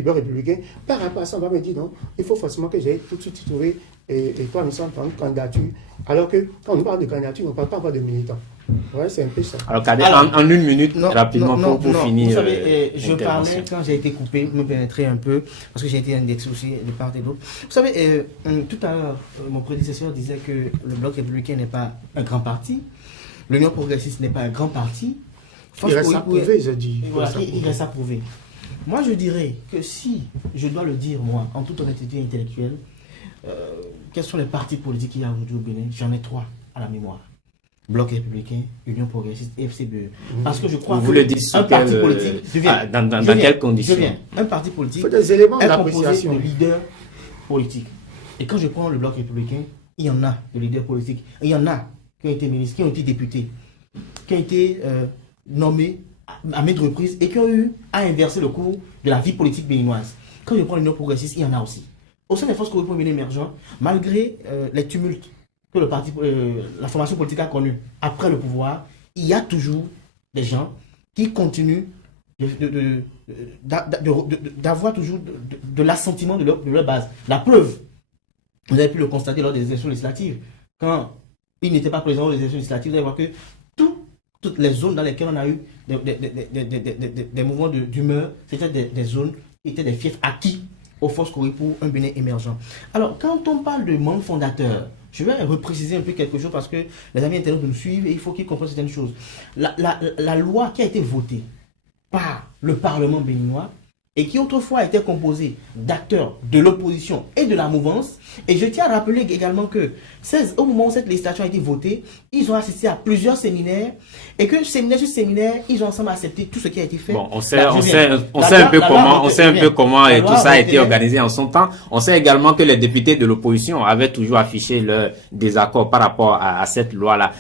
Bloc républicain, par rapport à ça, on va me dire non, il faut forcément que j'aille tout de suite trouver 3130 candidatures, alors que quand on parle de candidature, on ne parle pas encore de militants. Ouais, c'est un peu ça. Alors, en 1 minute, rapidement, pour finir. Vous savez, je parlais quand j'ai été coupé, vous me permettrez un peu, parce que j'ai été indexé aussi de part et d'autre. Vous savez, tout à l'heure, mon prédécesseur disait que le Bloc républicain n'est pas un grand parti. L'Union progressiste n'est pas un grand parti. Il reste à prouver, je dis. Il reste à prouver. Moi, je dirais que si je dois le dire, moi, en toute honnêteté intellectuelle, quels sont les partis politiques qu'il y a aujourd'hui au Bénin? J'en ai 3 à la mémoire. Bloc républicain, Union progressiste et FCBE. Parce que je crois que un parti politique... Dans quelles conditions? Un parti politique est composé de leaders politiques. Et quand je prends le Bloc républicain, il y en a de leaders politiques. Il y en a qui ont été ministres, qui ont été députés, qui ont été nommés à maintes reprises et qui ont eu à inverser le cours de la vie politique béninoise. Quand je prends l'Union progressiste, il y en a aussi. Au sein des forces correspondant émergentes, malgré les tumultes que la formation politique a connus après le pouvoir, il y a toujours des gens qui continuent d'avoir toujours de l'assentiment de leur base. La preuve, vous avez pu le constater lors des élections législatives, quand il n'était pas présent aux élections législatives, vous allez voir que toutes les zones dans lesquelles on a eu des mouvements d'humeur, c'était des zones qui étaient des fiefs acquis aux forces Corée pour un Bénin émergent. Alors, quand on parle de membre fondateur, je vais repréciser un peu quelque chose parce que les amis internautes nous suivent et il faut qu'ils comprennent certaines choses. La loi qui a été votée par le Parlement béninois et qui autrefois était composée d'acteurs de l'opposition et de la mouvance. Et je tiens à rappeler également que au moment où cette législation a été votée, ils ont assisté à plusieurs séminaires et que séminaire sur séminaire, ils ont ensemble accepté tout ce qui a été fait. Bon, on sait un peu comment tout ça a été organisé en son temps. On sait également que les députés de l'opposition avaient toujours affiché leur désaccord par rapport à cette loi-là.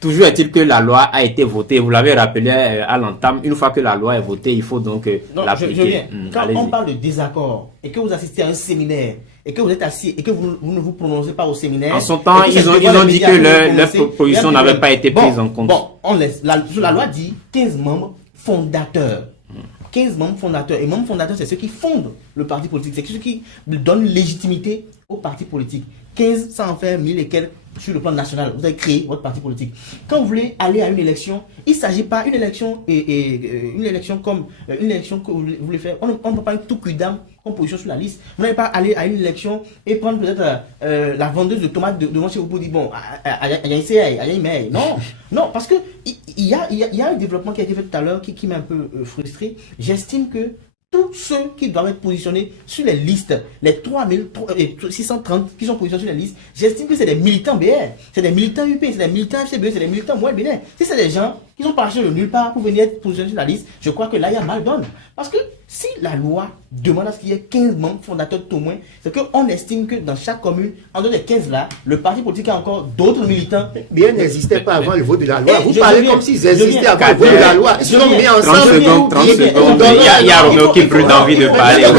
Toujours est-il que la loi a été votée, vous l'avez rappelé à l'entame, une fois que la loi est votée, il faut donc l'appliquer. Quand on parle de désaccord et que vous assistez à un séminaire et que vous êtes assis et que vous ne vous prononcez pas au séminaire... En son temps, ils ont dit que leur proposition n'avait pas été prise en compte. Bon, on laisse. La loi dit 15 membres fondateurs. 15 membres fondateurs. Et membres fondateurs, c'est ceux qui fondent le parti politique. C'est ceux qui donnent légitimité au parti politique. 15, ça en fait 1000 et quelques sur le plan national. Vous avez créé votre parti politique. Quand vous voulez aller à une élection, il ne s'agit pas d'une élection une élection comme une élection que vous voulez faire. On ne peut pas tout cuidam comme position sur la liste. Vous n'allez pas aller à une élection et prendre peut-être la vendeuse de tomates devant chez vous pour dire bon, non, parce que il y a un développement qui a été fait tout à l'heure qui m'a un peu frustré. J'estime que tous ceux qui doivent être positionnés sur les listes, les 3630 qui sont positionnés sur les listes, j'estime que c'est des militants BR, c'est des militants UP, c'est des militants FCBE, c'est des militants Moël Bénin. Si c'est des gens qui sont partis de nulle part pour venir être positionnés sur la liste, je crois que là, il y a mal donne. Parce que si la loi demande à ce qu'il y ait 15 membres fondateurs tout au moins, c'est qu'on estime que dans chaque commune, en dehors des 15 là, le parti politique a encore d'autres militants. Mais elles n'existaient pas avant le vote de la loi. Vous parlez comme s'ils existaient avant le vote de la loi. Ils sont mis ensemble. 30 secondes. Il y a Roméo qui brûle d'envie de parler. En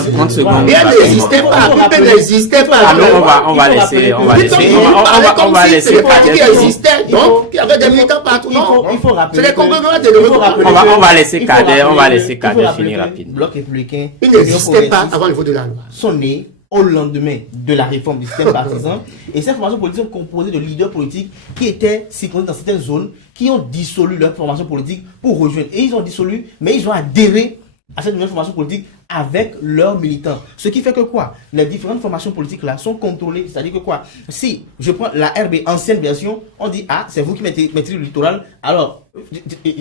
30 secondes. Mais elles n'existaient pas. Elles n'existaient pas. Alors, on va laisser. On va laisser. C'est des partis qui existaient. Donc, il y avait des militants partout. Non, il faut rappeler. c'est les conglomérats de on va laisser Kader finir rapidement. Le bloc républicain, ils n'existaient pas avant le vote de la loi. Sont nés au lendemain de la réforme du système partisan. Et ces formations politiques sont composées de leaders politiques qui étaient circonscrits dans certaines zones, qui ont dissolu leur formation politique pour rejoindre. Et ils ont dissolu, mais ils ont adhéré à cette nouvelle formation politique avec leurs militants. Ce qui fait que quoi? Les différentes formations politiques là sont contrôlées. C'est-à-dire que quoi? Si je prends la RB ancienne version, on dit ah, c'est vous qui maîtrisez le littoral, alors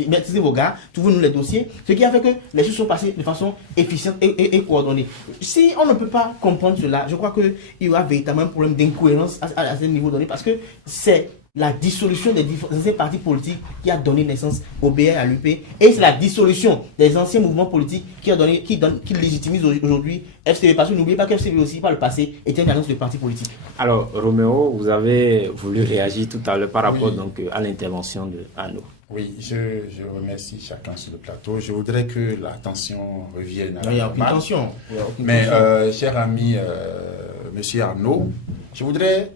maîtrisez vos gars, trouvez-nous les dossiers. Ce qui a fait que les choses sont passées de façon efficiente et coordonnée. Si on ne peut pas comprendre cela, je crois qu'il y aura véritablement un problème d'incohérence à ce niveau donné parce que c'est la dissolution des anciens partis politiques qui a donné naissance au BR à l'UP et c'est la dissolution des anciens mouvements politiques qui légitimise aujourd'hui FCB, parce que n'oubliez pas que FCB aussi par le passé était une alliance de partis politiques. Alors Roméo, vous avez voulu réagir tout à l'heure par rapport donc à l'intervention de Arnaud. Oui, je remercie chacun sur le plateau. Je voudrais que l'attention revienne à la normale. Il n'y a aucune tension. Mais cher ami monsieur Arnaud, je voudrais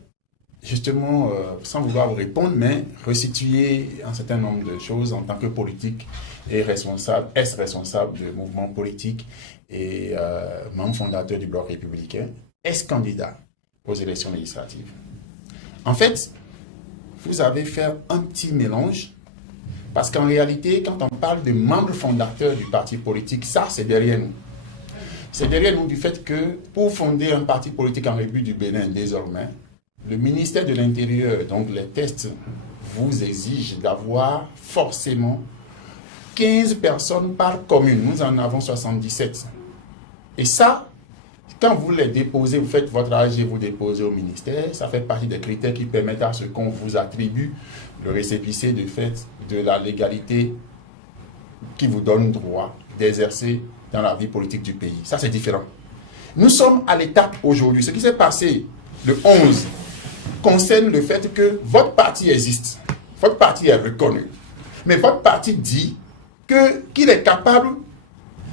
justement, sans vouloir vous répondre, mais resituer un certain nombre de choses en tant que politique et responsable, ex-responsable de mouvements politiques et membre fondateur du Bloc républicain, ex-candidat aux élections législatives. En fait, vous avez fait un petit mélange, parce qu'en réalité, quand on parle de membres fondateurs du parti politique, ça, c'est derrière nous. C'est derrière nous du fait que pour fonder un parti politique en République du Bénin désormais, le ministère de l'Intérieur, donc les tests, vous exigent d'avoir forcément 15 personnes par commune. Nous en avons 77. Et ça, quand vous les déposez, vous faites votre AG, vous déposez au ministère, ça fait partie des critères qui permettent à ce qu'on vous attribue le récépissé de fait de la légalité qui vous donne droit d'exercer dans la vie politique du pays. Ça, c'est différent. Nous sommes à l'étape aujourd'hui. Ce qui s'est passé le 11 concerne le fait que votre parti existe, votre parti est reconnu, mais votre parti dit qu'il est capable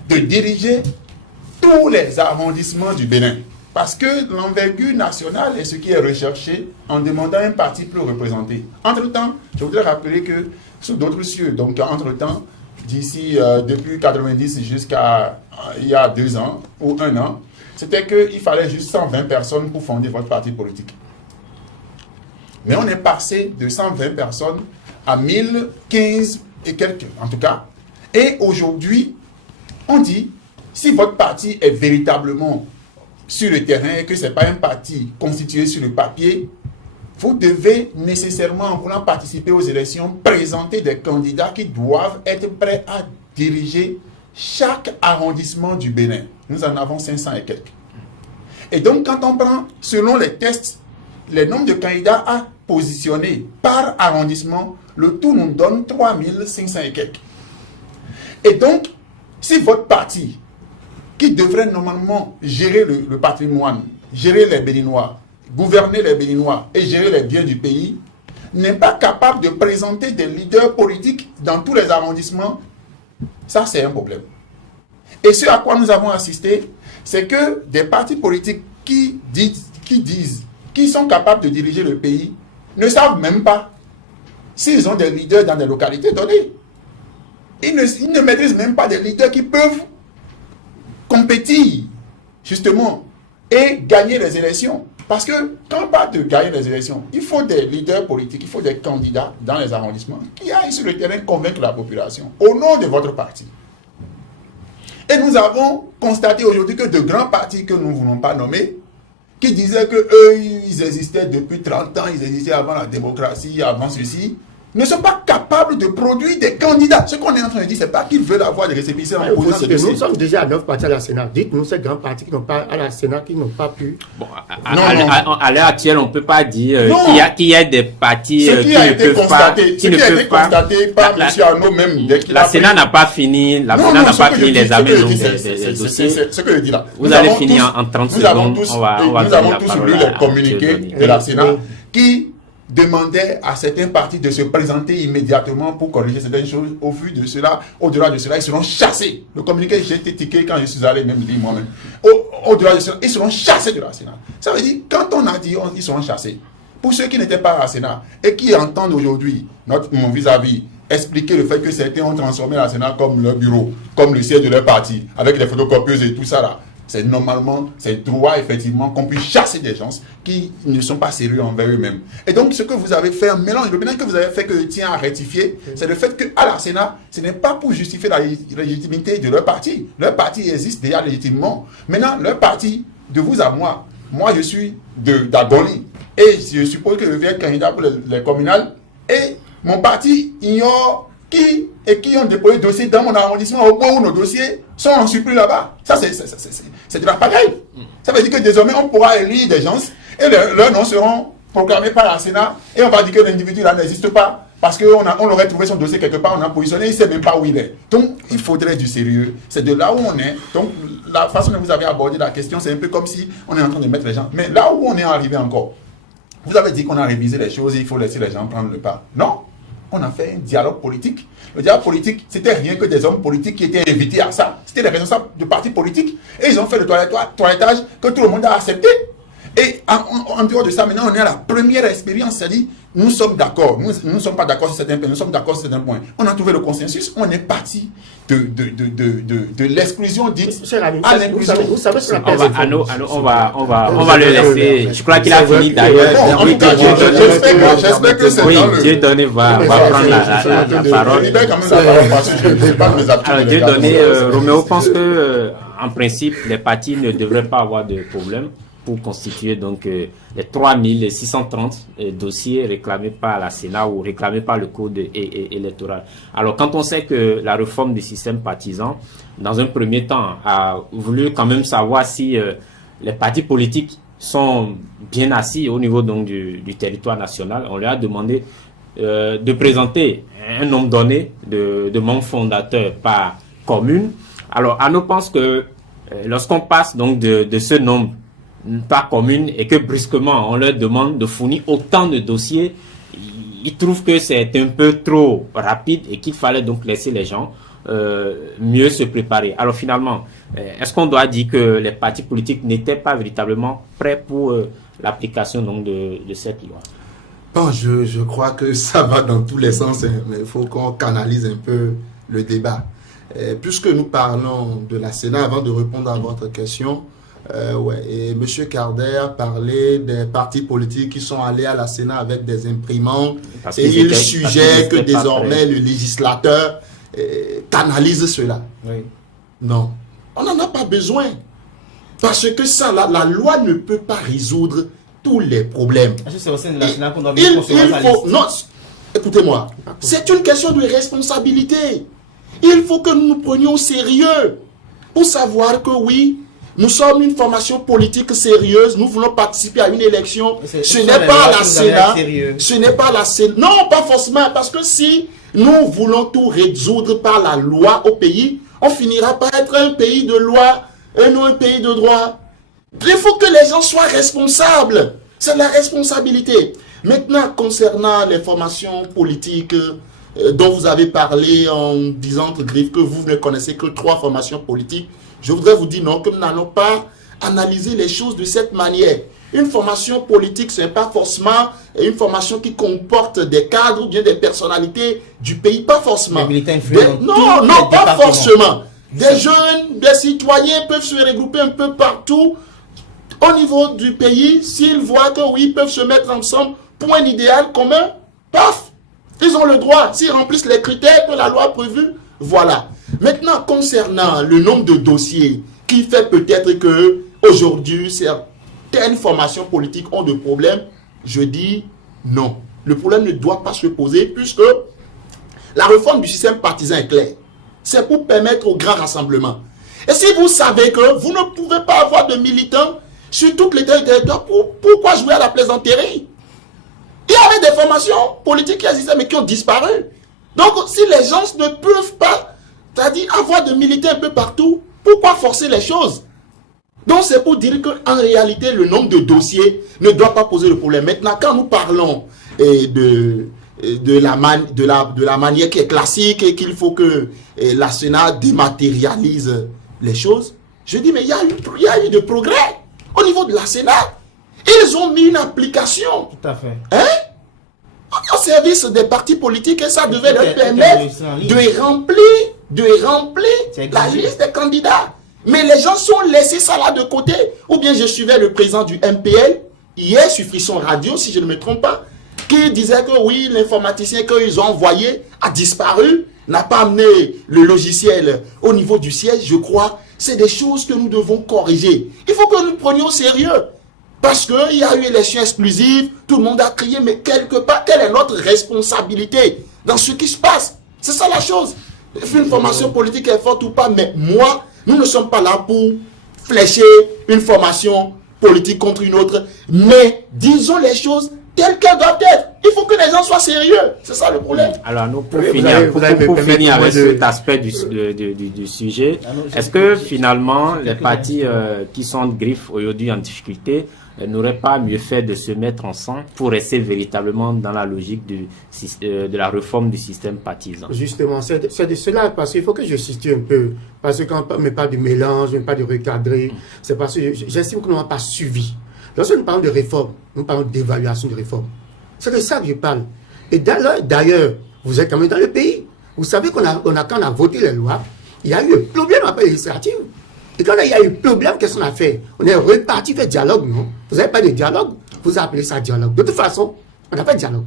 de diriger tous les arrondissements du Bénin. Parce que l'envergure nationale est ce qui est recherché en demandant un parti plus représenté. Entre-temps, je voudrais rappeler que sous d'autres cieux, donc entre-temps, d'ici depuis 90 jusqu'à il y a 2 ans ou 1 an, c'était qu'il fallait juste 120 personnes pour fonder votre parti politique. Mais on est passé de 120 personnes à 1015 et quelques, en tout cas. Et aujourd'hui, on dit si votre parti est véritablement sur le terrain et que ce n'est pas un parti constitué sur le papier, vous devez nécessairement, en voulant participer aux élections, présenter des candidats qui doivent être prêts à diriger chaque arrondissement du Bénin. Nous en avons 500 et quelques. Et donc, quand on prend, selon les tests, les nombres de candidats à positionner par arrondissement, le tout nous donne 3500 et quelques. Et donc, si votre parti, qui devrait normalement gérer le patrimoine, gérer les Béninois, gouverner les Béninois et gérer les biens du pays, n'est pas capable de présenter des leaders politiques dans tous les arrondissements, ça c'est un problème. Et ce à quoi nous avons assisté, c'est que des partis politiques qui sont capables de diriger le pays, ne savent même pas s'ils ont des leaders dans des localités données. Ils ne maîtrisent même pas des leaders qui peuvent compétir, justement, et gagner les élections. Parce que quand on parle de gagner les élections, il faut des leaders politiques, il faut des candidats dans les arrondissements qui aillent sur le terrain convaincre la population au nom de votre parti. Et nous avons constaté aujourd'hui que de grands partis que nous ne voulons pas nommer, qui disaient qu'eux, ils existaient depuis 30 ans, ils existaient avant la démocratie, avant ceci, ne sont pas capables de produire des candidats. Ce qu'on est en train de dire, ce n'est pas qu'ils veulent avoir des récépissés en posant des Nous sommes déjà à 9 partis à la Sénat. Dites-nous ces grands partis qui n'ont pas à la Sénat, qui n'ont pas pu. Bon, à l'heure actuelle, on ne peut pas dire qu'il y a des partis qui ne peuvent pas. Ce qui a été constaté par M. Arnaud même. La Sénat n'a pas fini, les examens des dossiers. C'est ce que je dis là. Vous allez finir en 30 secondes. Nous avons tous lu les communiqués de la Sénat qui demandait à certains partis de se présenter immédiatement pour corriger certaines choses. Au vu de cela, au-delà de cela, ils seront chassés. Le communiqué, j'ai été tiqué quand je suis allé même dire moi-même. Au-delà de cela, ils seront chassés de la Sénat. Ça veut dire, quand on a dit ils seront chassés, pour ceux qui n'étaient pas à la Sénat et qui entendent aujourd'hui mon vis-à-vis expliquer le fait que certains ont transformé la Sénat comme leur bureau, comme le siège de leur parti, avec les photocopieuses et tout ça là, c'est normalement, c'est droit effectivement qu'on puisse chasser des gens qui ne sont pas sérieux envers eux-mêmes. Et donc ce que vous avez fait, un mélange, le mélange que vous avez fait que je tiens à rectifier, c'est le fait qu'à la Sénat, ce n'est pas pour justifier la légitimité de leur parti. Leur parti existe déjà légitimement. Maintenant, leur parti, de vous à moi je suis d'Agoli, et je suppose que je vais être candidat pour les communales, et mon parti ignore qui ont déposé des dossiers dans mon arrondissement au point où nos dossiers sont en surplus là-bas. Ça, c'est de la pagaille. Ça veut dire que désormais, on pourra élire des gens et leurs noms seront proclamés par la Sénat et on va dire que l'individu là n'existe pas parce qu'on aurait trouvé son dossier quelque part, on a positionné, il ne sait même pas où il est. Donc, il faudrait du sérieux. C'est de là où on est. Donc, la façon dont vous avez abordé la question, c'est un peu comme si on est en train de mettre les gens. Mais là où on est arrivé encore, vous avez dit qu'on a révisé les choses et il faut laisser les gens prendre le pas. Non. On a fait un dialogue politique. Le dialogue politique, c'était rien que des hommes politiques qui étaient invités à ça. C'était les responsables de partis politiques. Et ils ont fait le toilettage que tout le monde a accepté. Et en dehors de ça, maintenant, on est à la première expérience. C'est-à-dire, nous sommes d'accord. Nous ne sommes pas d'accord sur certains points. Nous sommes d'accord sur certains points. On a trouvé le consensus. On est parti de l'exclusion dite à l'inclusion. Vous savez ce qu'on appelle on va le laisser. Je crois qu'il a fini d'ailleurs. J'espère que c'est dans le... Dieudonné va prendre la parole. Alors, Dieudonné, Roméo pense que, en principe, les partis ne devraient pas avoir de problème pour constituer donc les 3630 dossiers réclamés par la Sénat ou réclamés par le code électoral. Alors, quand on sait que la réforme du système partisan, dans un premier temps, a voulu quand même savoir si les partis politiques sont bien assis au niveau donc du territoire national, on leur a demandé de présenter un nombre donné de membres fondateurs par commune. Alors, Arnaud pense que lorsqu'on passe donc de ce nombre par commune et que brusquement on leur demande de fournir autant de dossiers, ils trouvent que c'est un peu trop rapide et qu'il fallait donc laisser les gens mieux se préparer. Alors finalement, est-ce qu'on doit dire que les partis politiques n'étaient pas véritablement prêts pour l'application donc de cette loi? Bon, je crois que ça va dans tous les sens, hein, mais il faut qu'on canalise un peu le débat. Puisque nous parlons de la Sénat, avant de répondre à votre question, et M. Carder a parlé des partis politiques qui sont allés à la Sénat avec des imprimantes et il suggère que désormais le législateur canalise cela. Oui. Non, On n'en a pas besoin. Parce que ça, la loi ne peut pas résoudre tous les problèmes. Est-ce que c'est au sein de la Sénat qu'on doit Il concevoir la faut, liste? non, écoutez-moi, c'est une question de responsabilité. Il faut que nous nous prenions au sérieux pour savoir que oui, nous sommes une formation politique sérieuse, nous voulons participer à une élection. Ce n'est pas la Sénat, ce n'est pas la Sénat. Non, pas forcément, parce que si nous voulons tout résoudre par la loi au pays, on finira par être un pays de loi et non un pays de droit. Il faut que les gens soient responsables. C'est la responsabilité. Maintenant, concernant les formations politiques dont vous avez parlé en disant, entre griffes, que vous ne connaissez que 3 formations politiques, je voudrais vous dire non, que nous n'allons pas analyser les choses de cette manière. Une formation politique, ce n'est pas forcément une formation qui comporte des cadres ou bien des personnalités du pays, pas forcément. Des militants influents non, non, pas forcément. Des jeunes, des citoyens peuvent se regrouper un peu partout au niveau du pays. S'ils voient que oui, ils peuvent se mettre ensemble pour un idéal commun, paf, ils ont le droit. S'ils remplissent les critères que la loi a prévus, voilà. Maintenant, concernant le nombre de dossiers qui fait peut-être que aujourd'hui certaines formations politiques ont de problèmes, je dis non. Le problème ne doit pas se poser puisque la réforme du système partisan est claire. C'est pour permettre au grand rassemblement. Et si vous savez que vous ne pouvez pas avoir de militants sur toutes les territoires, pourquoi jouer à la plaisanterie? Il y avait des formations politiques qui existaient mais qui ont disparu. Donc si les gens ne peuvent pas, c'est-à-dire avoir de militants un peu partout, pourquoi forcer les choses? Donc c'est pour dire qu'en réalité le nombre de dossiers ne doit pas poser le problème. Maintenant quand nous parlons de la manière qui est classique et qu'il faut que la Sénat dématérialise les choses, je dis mais il y a eu de progrès au niveau de la Sénat. Ils ont mis une application. Tout à fait. Au service des partis politiques et ça devait leur permettre de remplir la liste des candidats. Mais les gens sont laissés ça là de côté. Ou bien je suivais le président du MPL hier sur Frisson Radio, si je ne me trompe pas, qui disait que oui, l'informaticien qu'ils ont envoyé a disparu, n'a pas amené le logiciel au niveau du siège. Je crois c'est des choses que nous devons corriger. Il faut que nous prenions au sérieux. Parce qu'il y a eu élection exclusive, tout le monde a crié, mais quelque part, quelle est notre responsabilité dans ce qui se passe? C'est ça la chose. Une formation politique est forte ou pas, mais moi, nous ne sommes pas là pour flécher une formation politique contre une autre, mais disons les choses telles qu'elles doivent être. Il faut que les gens soient sérieux. C'est ça le problème. Alors, nous, pour finir avec cet aspect du sujet, est-ce que finalement, les partis qui sont griffes aujourd'hui en difficulté n'auraient pas mieux fait de se mettre ensemble pour rester véritablement dans la logique de la réforme du système partisan? Justement, c'est de cela, parce qu'il faut que je situe un peu. Parce que quand on ne met pas de mélange, même pas de recadrer, c'est parce que j'estime que nous n'avons pas suivi. Lorsque nous parlons de réforme, nous parlons d'évaluation de réforme. C'est de ça que je parle. Et d'ailleurs, vous êtes quand même dans le pays. Vous savez quand on a voté les lois, il y a eu un problème après législative. Et quand il y a eu un problème, qu'est-ce qu'on a fait? On est reparti faire dialogue, non? Vous n'avez pas de dialogue? Vous appelez ça dialogue. De toute façon, on n'a pas de dialogue.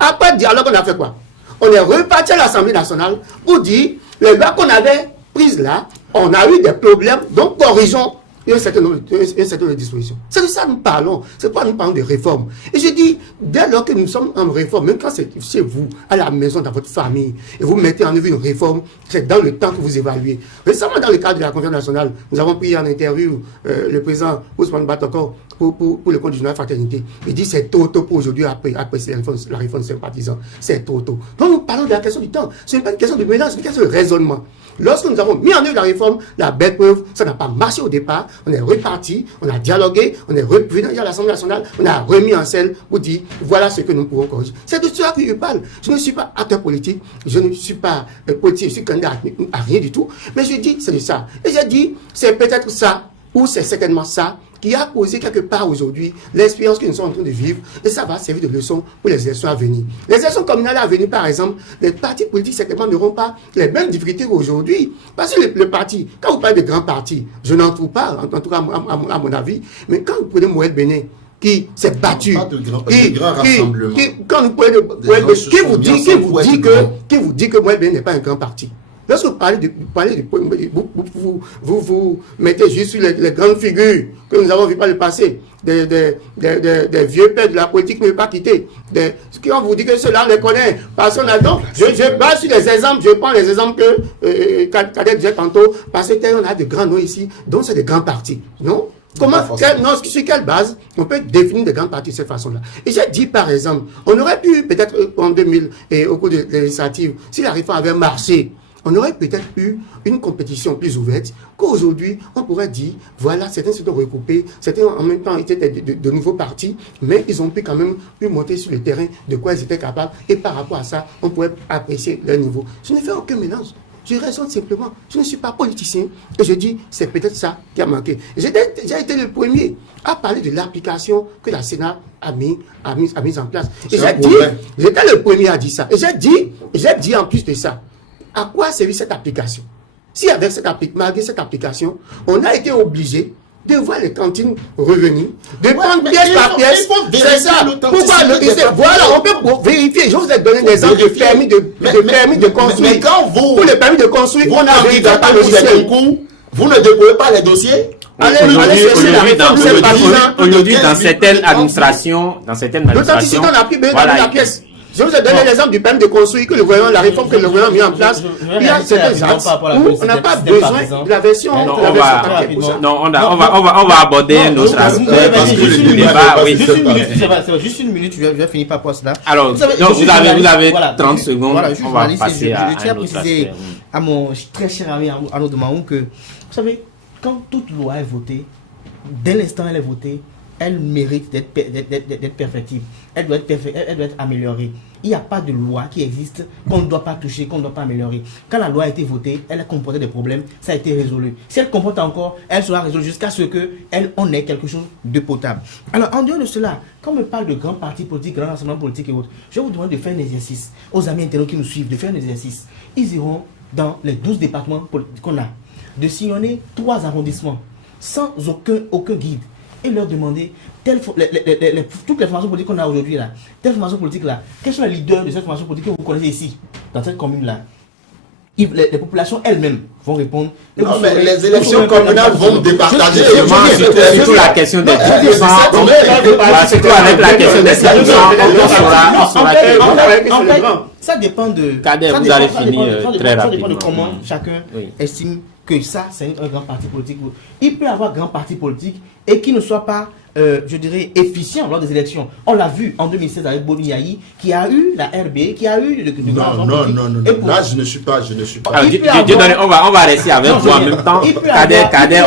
Après le dialogue, on a fait quoi? On est reparti à l'Assemblée nationale pour dire, les lois qu'on avait prises là, on a eu des problèmes, donc corrigeons un certain nombre de dispositions. C'est de ça que nous parlons. C'est pourquoi nous parlons de réforme. Et je dis, dès lors que nous sommes en réforme, même quand c'est chez vous, à la maison, dans votre famille, et vous mettez en œuvre une réforme, c'est dans le temps que vous évaluez. Récemment, dans le cadre de la conférence nationale, nous avons pris en interview le président Ousmane Batokor pour le compte du journal Fraternité. Il dit c'est trop tôt pour aujourd'hui après la réforme sympathisante. C'est trop tôt. Donc nous parlons de la question du temps. Ce n'est pas une question de mélange, c'est une question de raisonnement. Lorsque nous avons mis en œuvre la réforme, la belle preuve, ça n'a pas marché au départ. On est reparti, on a dialogué, on est revenu à l'Assemblée nationale, on a remis en selle pour dire voilà ce que nous pouvons corriger. C'est de cela que je parle. Je ne suis pas acteur politique, je ne suis pas politique, je suis candidat à rien du tout. Mais je dis c'est de ça. Et j'ai dit c'est peut-être ça, ou c'est certainement ça, qui a causé quelque part aujourd'hui l'expérience que nous sommes en train de vivre, et ça va servir de leçon pour les élections à venir. Les élections communales à venir, par exemple, les partis politiques certainement n'auront pas les mêmes difficultés qu'aujourd'hui. Parce que le parti, quand vous parlez de grands partis, je n'en trouve pas, en tout cas à mon avis, mais quand vous prenez Mohamed Benin, qui s'est battu, quand vous prenez Mohamed Benin, qui vous dit que Mohamed Benin n'est pas un grand parti? Lorsque vous vous mettez juste sur les grandes figures que nous avons vues par le passé, des vieux pères de la politique ne veulent pas quitter. Quand vous dites que ceux-là, on les connaît, personne n'a donc. Je base sur les exemples, je prends les exemples que Kader disait tantôt, parce qu'on a de grands noms ici, donc c'est des grands partis. Non? Sur quelle base on peut définir des grands partis de cette façon-là? Et j'ai dit par exemple, on aurait pu peut-être en 2000 et au cours de législatives, si la réforme avait marché, on aurait peut-être eu une compétition plus ouverte qu'aujourd'hui, on pourrait dire, voilà, certains se sont recoupés, certains en même temps étaient de nouveaux partis, mais ils ont pu quand même monter sur le terrain de quoi ils étaient capables, et par rapport à ça, on pourrait apprécier leur niveau. Je ne fais aucun mélange. Je raisonne simplement. Je ne suis pas politicien. Et je dis, c'est peut-être ça qui a manqué. J'ai été le premier à parler de l'application que la Sénat a mis en place. Et j'étais le premier à dire ça. Et j'ai dit en plus de ça, à quoi servit cette application? Si avec malgré cette application, on a été obligé de voir les cantines revenir, de prendre pièce par pièce. C'est ça. Pourquoi voilà, on peut vérifier. Je vous ai donné des exemples de permis de construire. Mais quand pour le permis de construire, on a vérifié pas le concours, vous ne déposez pas les dossiers. Aujourd'hui, dans certaines administrations, l'authenticité, on n'a plus besoin de la pièce. Je vous ai donné l'exemple du permis de construire que le gouvernement, la réforme que le gouvernement a mis en place. Il y a certains axes où on n'a pas besoin de la version. On va aborder un autre aspect parce que le débat, oui. Juste une minute, je vais finir par cela. Alors, vous avez 30 secondes. On va passer à un autre aspect. À mon très cher ami Arnaud de Mahon que, vous savez, quand toute loi est votée, dès l'instant où elle est votée, elle mérite d'être perfectible. Elle doit être améliorée. Il n'y a pas de loi qui existe qu'on ne doit pas toucher, qu'on ne doit pas améliorer. Quand la loi a été votée, elle a comporté des problèmes, ça a été résolu. Si elle comporte encore, elle sera résolue jusqu'à ce qu'on ait quelque chose de potable. Alors, en dehors de cela, quand on me parle de grands partis politiques, grands rassemblements politiques et autres, je vous demande de faire un exercice aux amis internautes qui nous suivent, de faire un exercice. Ils iront dans les 12 départements qu'on a, de sillonner 3 arrondissements, sans aucun guide, et leur demander toutes les formations politiques qu'on a aujourd'hui là, telle formation politique là, quels sont les leaders de cette formation politique que vous connaissez ici, dans cette commune là. Les populations elles-mêmes vont répondre. Non, mais les élections communales vont départager. Surtout la question des surtout avec la question des en fait, ça dépend de. Kader, vous allez finir très rapidement. Ça dépend de comment chacun estime que ça, c'est un grand parti politique. Il peut y avoir un grand parti politique et qui ne soit pas, je dirais, efficient lors des élections. On l'a vu en 2016 avec Boni Yahi, qui a eu la RB, qui a eu de grands non. Là, je ne suis pas. Alors, on va rester avec vous en même temps. Kader,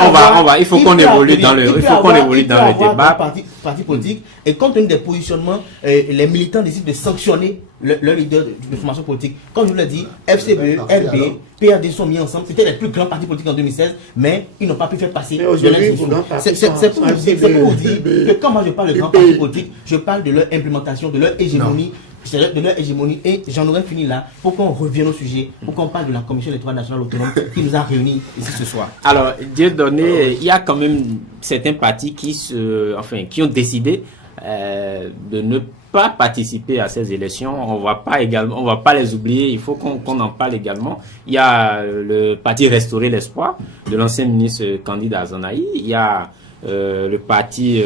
il faut qu'on évolue dans le débat. Parti politique, et compte tenu des positionnements, les militants décident de sanctionner leur leader de formation politique. Comme je vous l'ai dit, FCBE, RB, PRD sont mis ensemble. C'était les plus grands partis politiques en 2016, mais ils n'ont pas pu faire passer de l'élection. C'est pour vous dire que quand moi je parle de grands partis politiques, je parle de leur implémentation, de leur hégémonie. Et j'en aurais fini là pour qu'on revienne au sujet, pour qu'on parle de la Commission électorale nationale autonome qui nous a réunis ici ce soir. Alors, Dieu donné, il y a quand même certains partis qui ont décidé de ne pas participer à ces élections. On va pas les oublier, il faut qu'on en parle également. Il y a le parti Restaurer l'Espoir de l'ancien ministre candidat Azanaï. Il y a le parti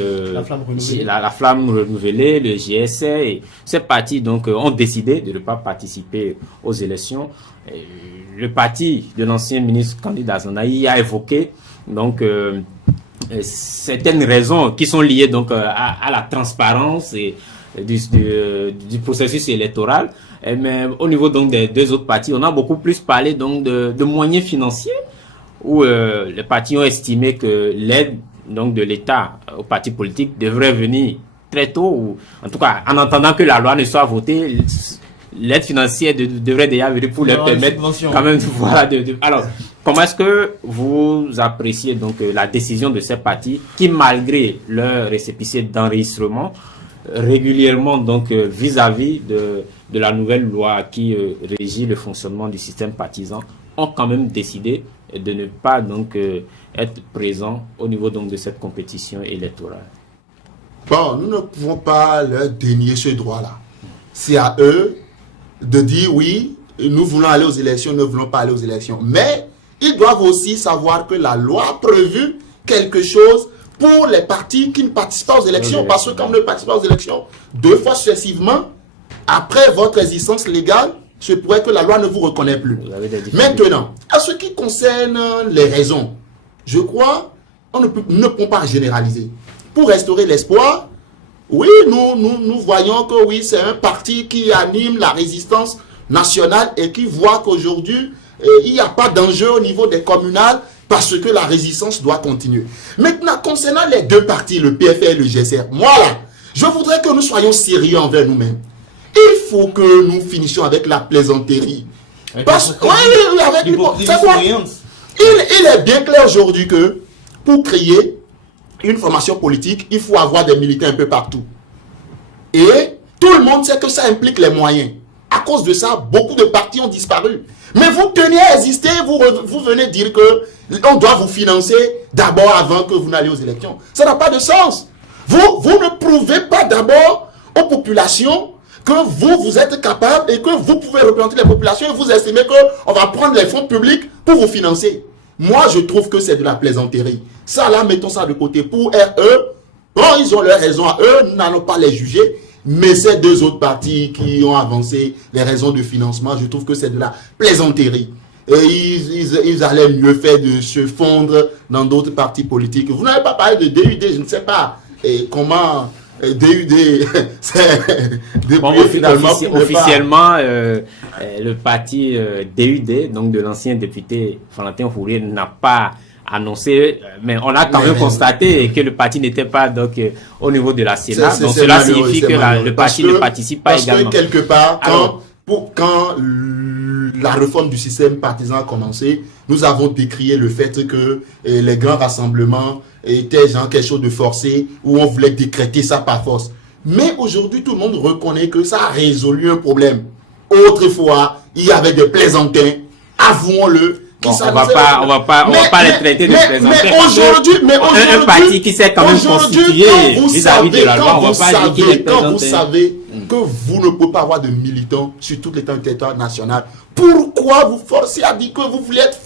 la Flamme Renouvelée, le GSR, et ces partis donc ont décidé de ne pas participer aux élections. Le parti de l'ancien ministre candidat Zanaï a évoqué donc certaines raisons qui sont liées donc à la transparence et du processus électoral. Mais au niveau donc des deux autres partis, on a beaucoup plus parlé donc de moyens financiers, où les partis ont estimé que l'aide donc de l'État aux partis politiques devrait venir très tôt, ou en tout cas en attendant que la loi ne soit votée, l'aide financière devrait déjà venir pour leur permettre quand même alors comment est-ce que vous appréciez donc la décision de ces partis qui, malgré leur récépissé d'enregistrement régulièrement donc vis-à-vis de la nouvelle loi qui régit le fonctionnement du système partisan, ont quand même décidé de ne pas donc être présents au niveau donc de cette compétition électorale? Bon, nous ne pouvons pas leur dénier ce droit-là. C'est à eux de dire oui, nous voulons aller aux élections, nous ne voulons pas aller aux élections. Mais ils doivent aussi savoir que la loi a prévu quelque chose pour les partis qui ne participent pas aux élections. Parce que quand vous ne participez pas aux élections, 2 fois successivement, après votre existence légale, se pourrait que la loi ne vous reconnaît plus. Maintenant, à ce qui concerne les raisons, je crois on ne peut pas généraliser. Pour restaurer l'espoir, oui, nous voyons que oui, c'est un parti qui anime la résistance nationale et qui voit qu'aujourd'hui, il n'y a pas d'enjeu au niveau des communales parce que la résistance doit continuer. Maintenant, concernant les 2 partis, le PFR et le GSR, moi là, je voudrais que nous soyons sérieux envers nous-mêmes. Il faut que nous finissions avec la plaisanterie. Parce que, avec il est bien clair aujourd'hui que pour créer une formation politique, il faut avoir des militants un peu partout. Et tout le monde sait que ça implique les moyens. À cause de ça, beaucoup de partis ont disparu. Mais vous tenez à exister, vous venez dire que on doit vous financer d'abord avant que vous n'allez aux élections. Ça n'a pas de sens. Vous ne prouvez pas d'abord aux populations que vous êtes capable et que vous pouvez représenter les populations et vous estimez qu'on va prendre les fonds publics pour vous financer. Moi, je trouve que c'est de la plaisanterie. Ça, là, mettons ça de côté. Pour RE, bon, ils ont leur raison à eux, nous n'allons pas les juger. Mais ces 2 autres partis qui ont avancé les raisons de financement, je trouve que c'est de la plaisanterie. Et ils allaient mieux faire de se fondre dans d'autres partis politiques. Vous n'avez pas parlé de DUD, je ne sais pas comment... DUD, c'est finalement officiellement le parti DUD, donc de l'ancien député Valentin Fourier, n'a pas annoncé, mais on a quand même constaté que le parti n'était pas donc au niveau de la Sénat. Donc cela signifie que le parti ne participe pas également. Parce que quelque part, quand la réforme du système partisan a commencé, nous avons décrié le fait que les grands rassemblements étaient genre quelque chose de forcé, où on voulait décréter ça par force. Mais aujourd'hui, tout le monde reconnaît que ça a résolu un problème. Autrefois, il y avait des plaisantins, avouons-le. Bon, on va pas les traiter de plaisantins. Mais aujourd'hui, un parti qui s'est quand même constitué vis-à-vis de la loi, on va pas dire qu'il est plaisantin. Quand vous savez que vous ne pouvez pas avoir de militants sur tout le territoire national, pourquoi vous forcez à dire que vous voulez être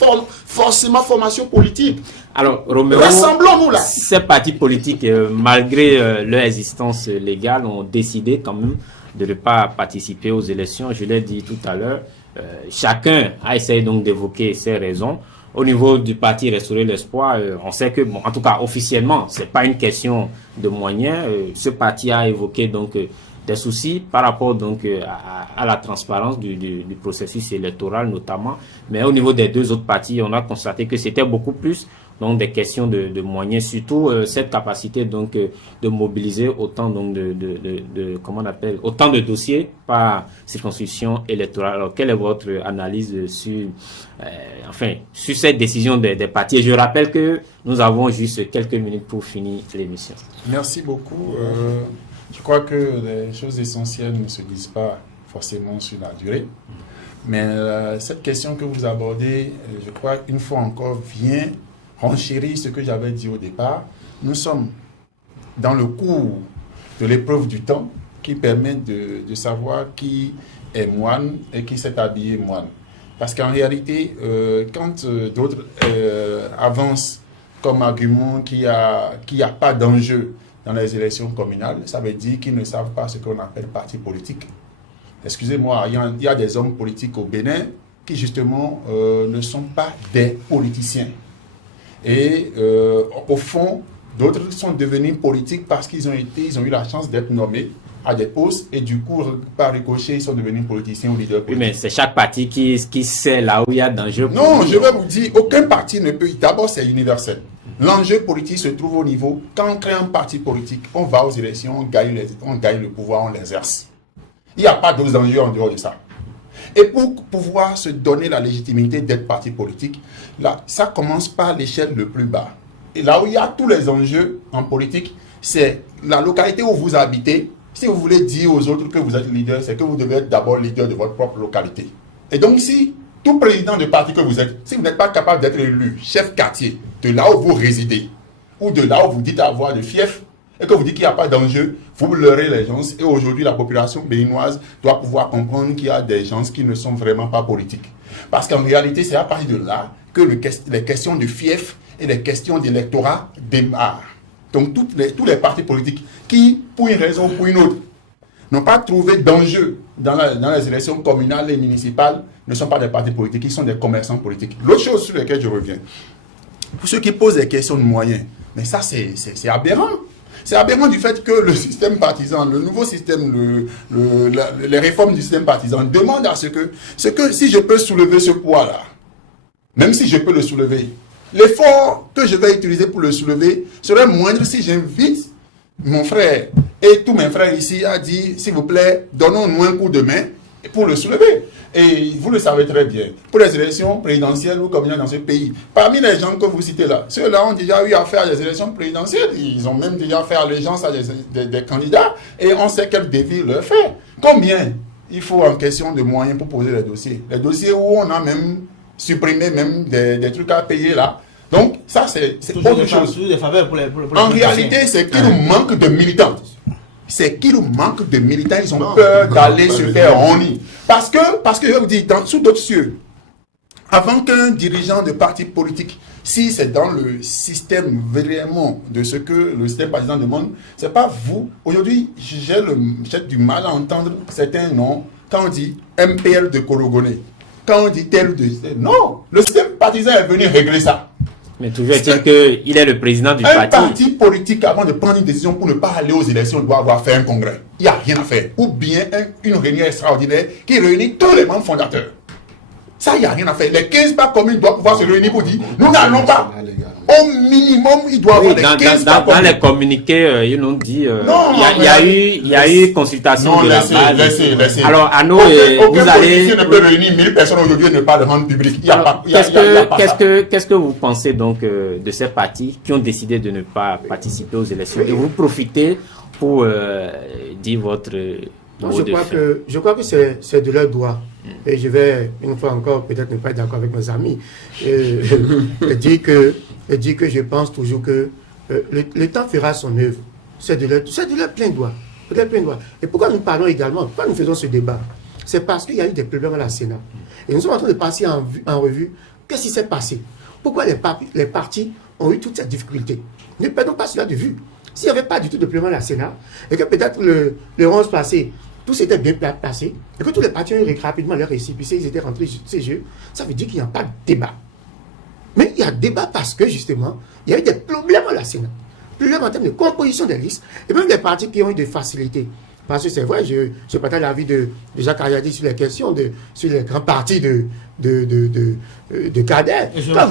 forcément formation politique? Alors, Roméo, rassemblons-nous là. Ces partis politiques, malgré leur existence légale, ont décidé quand même de ne pas participer aux élections. Je l'ai dit tout à l'heure. Chacun a essayé donc d'évoquer ses raisons. Au niveau du parti Restaurer l'Espoir, on sait que, bon, en tout cas officiellement, c'est pas une question de moyens. Ce parti a évoqué donc des soucis par rapport donc à la transparence du processus électoral notamment. Mais au niveau des 2 autres partis, on a constaté que c'était beaucoup plus donc des questions de moyens, surtout cette capacité donc de mobiliser autant donc de comment on appelle, autant de dossiers par circonscription électorale. Alors quelle est votre analyse sur sur cette décision des partis? Et je rappelle que nous avons juste quelques minutes pour finir l'émission. Merci beaucoup. Je crois que les choses essentielles ne se disent pas forcément sur la durée. Mais cette question que vous abordez, je crois une fois encore vient renchérir ce que j'avais dit au départ. Nous sommes dans le cours de l'épreuve du temps qui permet de savoir qui est moine et qui s'est habillé moine. Parce qu'en réalité, quand d'autres avancent comme argument qu'il n'y a pas d'enjeu dans les élections communales, ça veut dire qu'ils ne savent pas ce qu'on appelle parti politique. Excusez-moi, il y a des hommes politiques au Bénin qui justement ne sont pas des politiciens. Et au fond, d'autres sont devenus politiques parce qu'ils ont eu la chance d'être nommés à des postes et du coup, par ricochet, ils sont devenus politiciens ou leaders politiques. Oui, mais c'est chaque parti qui sait là où il y a danger. Non, je vais vous dire, aucun parti ne peut. D'abord, c'est universel. L'enjeu politique se trouve au niveau, quand on crée un parti politique, on va aux élections, on gagne le pouvoir, on l'exerce. Il n'y a pas d'autres enjeux en dehors de ça. Et pour pouvoir se donner la légitimité d'être parti politique, là, ça commence par l'échelle le plus bas. Et là où il y a tous les enjeux en politique, c'est la localité où vous habitez. Si vous voulez dire aux autres que vous êtes leader, c'est que vous devez être d'abord leader de votre propre localité. Et donc si tout président de parti que vous êtes, si vous n'êtes pas capable d'être élu chef quartier de là où vous résidez, ou de là où vous dites avoir de fief, et que vous dites qu'il n'y a pas d'enjeu, vous leurrez les gens. Et aujourd'hui, la population béninoise doit pouvoir comprendre qu'il y a des gens qui ne sont vraiment pas politiques. Parce qu'en réalité, c'est à partir de là que les questions de fief et les questions d'électorat démarrent. Donc tous les partis politiques qui, pour une raison ou pour une autre, n'ont pas trouvé d'enjeu dans les élections communales et municipales, ne sont pas des partis politiques, ils sont des commerçants politiques. L'autre chose sur laquelle je reviens, pour ceux qui posent des questions de moyens, mais ça c'est aberrant. C'est aberrant du fait que le système partisan, le nouveau système, les réformes du système partisan demandent à ce que si je peux soulever ce poids-là, même si je peux le soulever, l'effort que je vais utiliser pour le soulever serait moindre si j'invite mon frère et tous mes frères ici à dire, s'il vous plaît, donnons-nous un coup de main pour le soulever. Et vous le savez très bien, pour les élections présidentielles ou communales dans ce pays, parmi les gens que vous citez là, ceux-là ont déjà eu affaire à des élections présidentielles, ils ont même déjà fait allégeance à des candidats, et on sait quel défi leur fait. Combien il faut en question de moyens pour poser les dossiers? Les dossiers où on a même supprimé même des trucs à payer là. Donc ça c'est autre chose. En réalité, c'est qu'il nous manque de militants. C'est qu'il nous manque de militants, ils ont peur d'aller se faire honner. Parce que je vous dis, sous d'autres cieux, avant qu'un dirigeant de parti politique, si c'est dans le système vraiment de ce que le système partisan demande, c'est pas vous. Aujourd'hui, j'ai du mal à entendre certains noms quand on dit MPL de Kologoné, quand on dit tel de... Non, le système partisan est venu régler ça. Mais toujours est-il qu'il est le président du parti. Un parti politique, avant de prendre une décision pour ne pas aller aux élections, doit avoir fait un congrès. Il n'y a rien à faire. Ou bien une réunion extraordinaire qui réunit tous les membres fondateurs. Ça, il n'y a rien à faire. Les 15 pas communes doivent pouvoir se réunir pour dire, nous n'allons pas. Au minimum, il doit y avoir les 15 pas communes. Dans les communiqués, ils nous dit, il y a eu consultation de la base. Laissez. Alors, à nous, vous allez... ne peut réunir 1000 personnes aujourd'hui et ne pas le rendre public. Qu'est-ce que vous pensez donc de ces partis qui ont décidé de ne pas participer aux élections? Et vous profitez pour dire votre... Je crois que c'est de leur droit. Et je vais, une fois encore, peut-être ne pas être d'accord avec mes amis, dire que je pense toujours que le temps fera son œuvre. C'est de leur plein droit. Et pourquoi nous parlons également, pourquoi nous faisons ce débat? C'est parce qu'il y a eu des problèmes à la Sénat. Et nous sommes en train de passer en revue qu'est-ce qui s'est passé. Pourquoi les partis ont eu toutes ces difficultés. Ne perdons pas cela de vue. S'il n'y avait pas du tout de problème à la Sénat, et que peut-être le 11 passé, tout s'était bien passé, et que tous les partis ont eu rapidement leur récépissé, ils étaient rentrés sur ces jeux, ça veut dire qu'il n'y a pas de débat. Mais il y a débat parce que, justement, il y a eu des problèmes à la Sénat. Problèmes en termes de composition des listes, et même des partis qui ont eu des facilités. Parce que c'est vrai, je partage l'avis de Jacques Ariadi sur les questions, sur les grands partis de cadets. Quand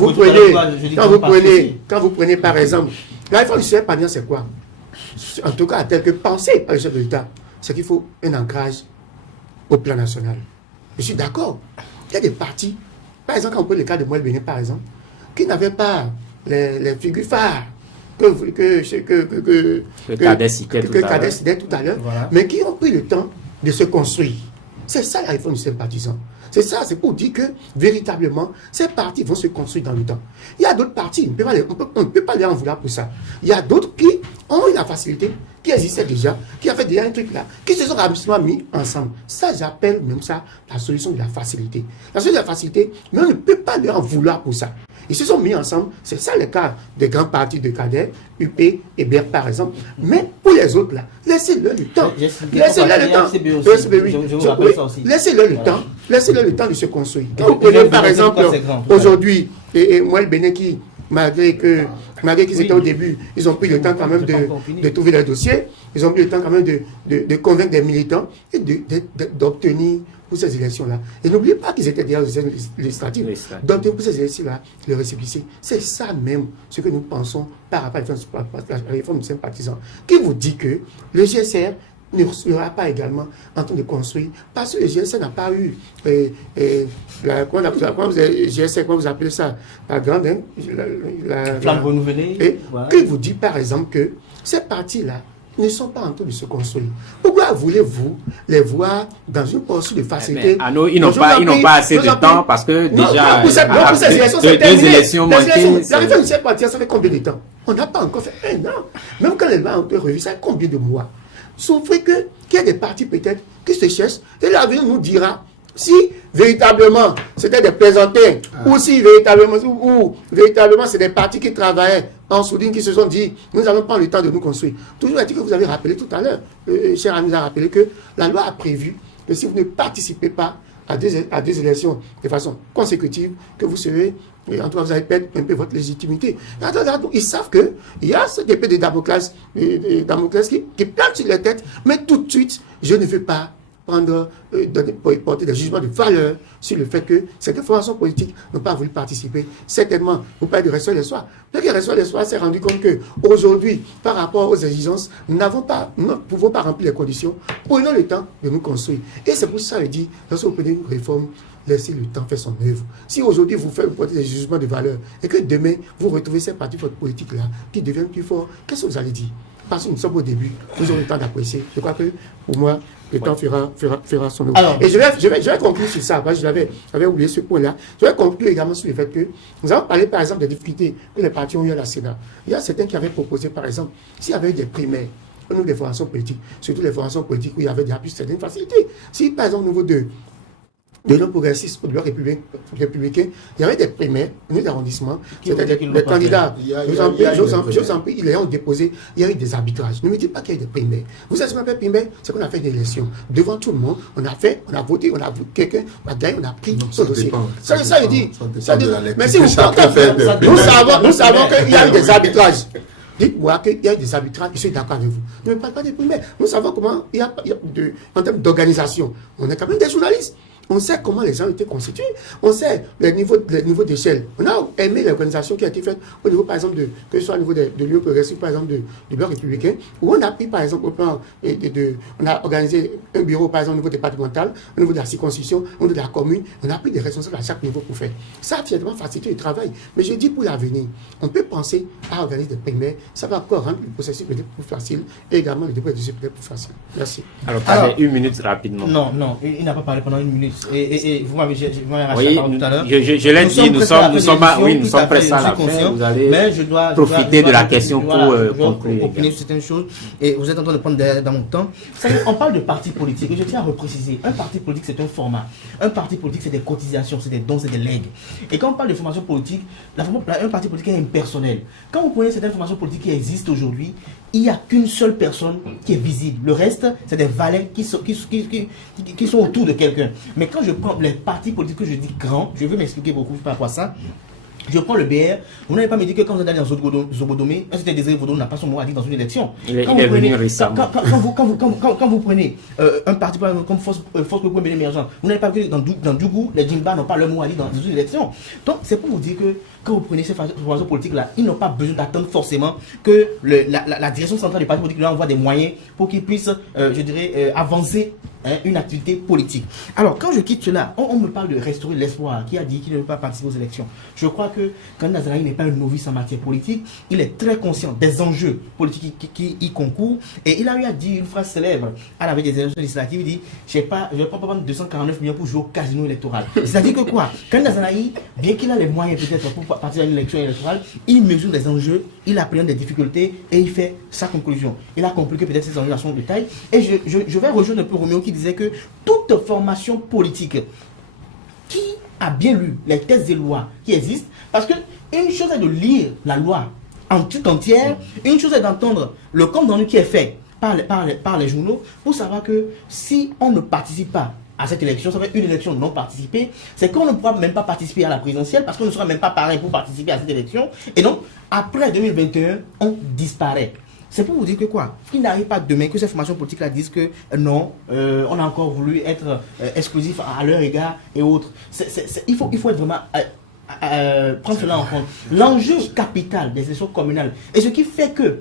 vous prenez, par exemple, la réforme du système partisan, c'est quoi? En tout cas, tel que pensé par le chef de l'État, c'est qu'il faut un ancrage au plan national. Je suis d'accord. Il y a des partis, par exemple, quand on prend le cas de Moël Bénin, par exemple, qui n'avaient pas les figures phares que Cadet citait tout à l'heure, voilà. Mais qui ont pris le temps de se construire. C'est ça la réforme du système partisan. C'est ça, c'est pour dire que véritablement, ces partis vont se construire dans le temps. Il y a d'autres partis, on ne peut pas les en vouloir pour ça. Il y a d'autres qui ont eu la facilité, qui existaient déjà, qui avaient déjà un truc là, qui se sont rapidement mis ensemble. Ça, j'appelle même ça la solution de la facilité. La solution de la facilité, mais on ne peut pas leur en vouloir pour ça. Ils se sont mis ensemble, c'est ça le cas des grands partis de cadets, UP et BR par exemple. Mais pour les autres là, laissez-leur le temps. Laissez-leur le temps. Laissez-leur le temps de se construire. Quand vous prenez par exemple aujourd'hui, et moi le Bénin qui, malgré qu'ils étaient au début, ils ont pris le temps quand même de trouver les dossiers, ils ont pris le temps quand même de convaincre des militants et d'obtenir pour ces élections-là. Et n'oubliez pas qu'ils étaient déjà aux élections législatives. D'obtenir pour ces élections-là le récépissé. C'est ça même ce que nous pensons par rapport à la réforme du système partisan. Qui vous dit que le GSR ne sera pas également en train de construire, parce que le GSR n'a pas eu comment vous appelez ça, la grande, la flamme renouvelée. Et voilà. Qui vous dit par exemple que ces partis-là, ne sont pas en train de se construire. Pourquoi voulez-vous les voir dans une posture de facilité? Ils n'ont pas assez de temps parce que déjà, deux élections manquées. L'arrivée de cette partie, ça fait combien de temps? On n'a pas encore fait un an. Même quand les lois ont été revues, ça fait combien de mois? Sauf qu'il y a des partis peut-être qui se cherchent et l'avenir nous dira si véritablement c'était des plaisantins ou si véritablement c'est des partis qui travaillaient en soudine qui se sont dit nous allons prendre le temps de nous construire. Toujours est-il que vous avez rappelé tout à l'heure, cher ami, a rappelé que la loi a prévu que si vous ne participez pas à deux élections de façon consécutive, que vous serez, en tout cas vous allez perdre un peu votre légitimité. Ils savent qu'il y a cette épée de Damoclès qui plane sur les têtes, mais tout de suite, je ne veux pas porter des jugements de valeur sur le fait que cette formations politiques n'ont pas voulu participer. Certainement, vous parlez de Restaurer l'Espoir. Peut-être que Restaurer l'Espoir s'est rendu compte qu'aujourd'hui, par rapport aux exigences, nous ne pouvons pas remplir les conditions. Prenons le temps de nous construire. Et c'est pour ça que je dis, lorsque vous prenez une réforme, laissez le temps faire son œuvre. Si aujourd'hui vous portez des jugements de valeur et que demain vous retrouvez ces partis politique-là qui deviennent plus forts, qu'est-ce que vous allez dire? Parce que nous sommes au début, nous avons le temps d'apprécier. Je crois que pour moi, le temps fera son œuvre. Et je vais conclure sur ça, parce que j'avais oublié ce point-là. Je vais conclure également sur le fait que nous avons parlé par exemple des difficultés que les partis ont eu à la Sénat. Il y a certains qui avaient proposé par exemple, s'il y avait des primaires, au niveau des formations politiques, surtout les formations politiques où il y avait déjà plus certaines facilités. Si par exemple au niveau de l'homme progressiste ou de l'homme républicain, il y avait des primaires, des arrondissements, c'est-à-dire les candidats, je en prie, ils les ont déposé, il y a eu des arbitrages. Ne me dites pas qu'il y a eu des primaires. Vous savez ce qu'on appelle primaire? C'est qu'on a fait une élection. Devant tout le monde, on a voté, quelqu'un a gagné, on a pris son dossier. Ça veut dire, mais si vous comptez, nous savons qu'il y a eu des arbitrages. Dites-moi qu'il y a des arbitrages, je suis d'accord avec vous. Ne me parlez pas des primaires. Nous savons comment il y a en termes d'organisation. On est quand même des journalistes. On sait comment les gens ont été constitués. On sait les niveaux d'échelle. On a aimé l'organisation qui a été faite au niveau, par exemple, que ce soit au niveau de l'Union progressive, par exemple, du bloc républicain, où on a pris, par exemple, au plan on a organisé un bureau, par exemple, au niveau départemental, au niveau de la circonscription, au niveau de la commune. On a pris des responsables à chaque niveau pour faire. Ça a finalement facilité le travail. Mais je dis pour l'avenir, on peut penser à organiser des primaires. Ça va encore rendre le processus peut-être plus facile et également le dépôt des dossiers peut-être plus facile. Merci. Alors, parlez une minute rapidement. Non, il n'a pas parlé pendant une minute. Et vous m'avez racheté la parole tout à l'heure. Je l'ai dit, nous sommes presque à la fin. Vous allez profiter de la question pour conclure sur certaines choses. Et vous êtes en train de prendre dans mon temps. On parle de parti politique. Et je tiens à repréciser. Un parti politique, c'est un format. Un parti politique, c'est des cotisations, c'est des dons, c'est des legs. Et quand on parle de formation politique, un parti politique est impersonnel. Quand vous prenez certaines formations politiques qui existent aujourd'hui, il n'y a qu'une seule personne qui est visible. Le reste, c'est des valets qui sont autour de quelqu'un. Mais quand je prends les partis politiques que je dis grands, je veux m'expliquer beaucoup par rapport à ça. Je prends le BR, vous n'avez pas me dit que quand vous êtes allé dans Zobodomé, un certain Désiré Vaudou n'a pas son mot à dire dans une élection. Il est venu récemment. Quand vous prenez un parti comme Force pour l'émergence, vous n'avez pas vu dans Djougou, les Djimba n'ont pas leur mot à dire dans une élection. Donc c'est pour vous dire que quand vous prenez ces formations politiques-là, ils n'ont pas besoin d'attendre forcément que la direction centrale du parti politique leur envoie des moyens pour qu'ils puissent, avancer une activité politique. Alors, quand je quitte cela, on me parle de Restaurer l'Espoir, qui a dit qu'il ne veut pas participer aux élections. Je crois que Kandé Azaraï n'est pas un novice en matière politique. Il est très conscient des enjeux politiques qui y concourent. Et il a eu à dire une phrase célèbre à la veille des élections législatives. Il dit, je ne vais pas prendre 249 millions pour jouer au casino électoral. C'est-à-dire que quoi? Kandé Azaraï, bien qu'il a les moyens peut-être pour participer à une élection électorale, il mesure les enjeux, il appréhende des difficultés et il fait sa conclusion. Il a compris que peut-être ces enjeux sont de taille. Et je vais rejoindre un peu Roméo qui disait que toute formation politique qui a bien lu les textes et lois qui existent, parce que une chose est de lire la loi en toute entière, une chose est d'entendre le compte rendu qui est fait par les journaux pour savoir que si on ne participe pas à cette élection, ça va être une élection non participée, c'est qu'on ne pourra même pas participer à la présidentielle parce qu'on ne sera même pas parrain pour participer à cette élection. Et donc, après 2021, on disparaît. C'est pour vous dire que quoi? Il n'arrive pas demain que ces formations politiques-là disent que non, on a encore voulu être exclusif à leur égard et autres. Il faut être vraiment prendre cela en compte. L'enjeu capital des élections communales et ce qui fait que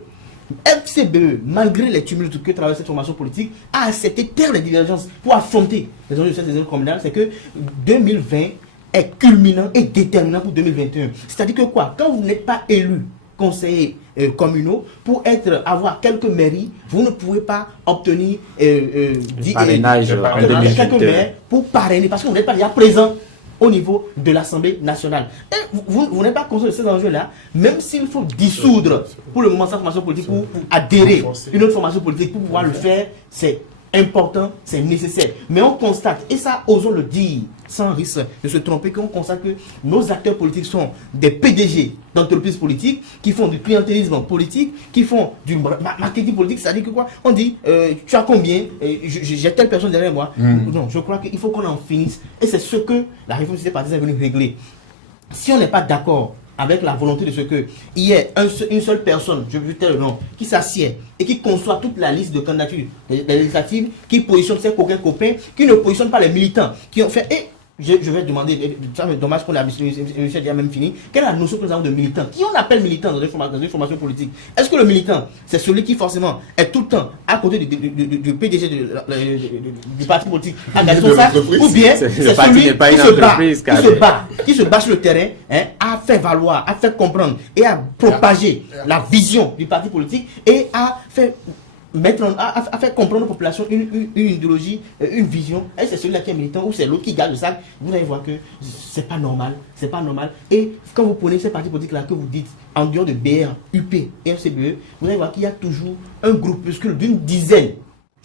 FCBE, malgré les tumultes que traverse cette formation politique, a accepté de taire les divergences pour affronter les enjeux de cette élection communale, c'est que 2020 est culminant et déterminant pour 2021. C'est-à-dire que quoi? Quand vous n'êtes pas élu conseiller communaux, pour avoir quelques mairies, vous ne pouvez pas obtenir parrainage quelques maires pour parrainer, parce que vous n'êtes pas déjà présent au niveau de l'Assemblée nationale. Et vous n'êtes pas conscient de ces enjeux-là, même s'il faut dissoudre pour le moment cette formation politique pour adhérer une autre formation politique pour pouvoir le faire, c'est important, c'est nécessaire. Mais on constate, et ça, osons le dire, sans risque de se tromper, qu'on constate que nos acteurs politiques sont des PDG d'entreprises politiques, qui font du clientélisme politique, qui font du marketing politique, c'est-à-dire que quoi? On dit, tu as combien? J'ai telle personne derrière moi. Non, je crois qu'il faut qu'on en finisse. Et c'est ce que la réforme des partis est venue régler. Si on n'est pas d'accord avec la volonté de ce que il y ait une seule personne, je vais vous dire le nom, qui s'assied et qui conçoit toute la liste de candidatures des législatives, qui positionne ses copains, qui ne positionne pas les militants, qui ont fait... Et je vais demander, ça c'est dommage qu'on a déjà même fini, quelle est la notion que nous avons de militant? Qui on appelle militant dans une formation politique? Est-ce que le militant, c'est celui qui forcément est tout le temps à côté du PDG du parti politique à gagner son sac, ou bien c'est celui qui se bat sur le terrain, à faire valoir, à faire comprendre et à propager la vision du parti politique et à faire à faire comprendre aux populations une idéologie, une vision. Et c'est celui-là qui est militant ou c'est l'autre qui garde le sac. Vous allez voir que c'est pas normal. C'est pas normal. Et quand vous prenez ces partis politiques-là que vous dites, en dehors de BR, UP et FCBE, vous allez voir qu'il y a toujours un groupuscule d'une dizaine,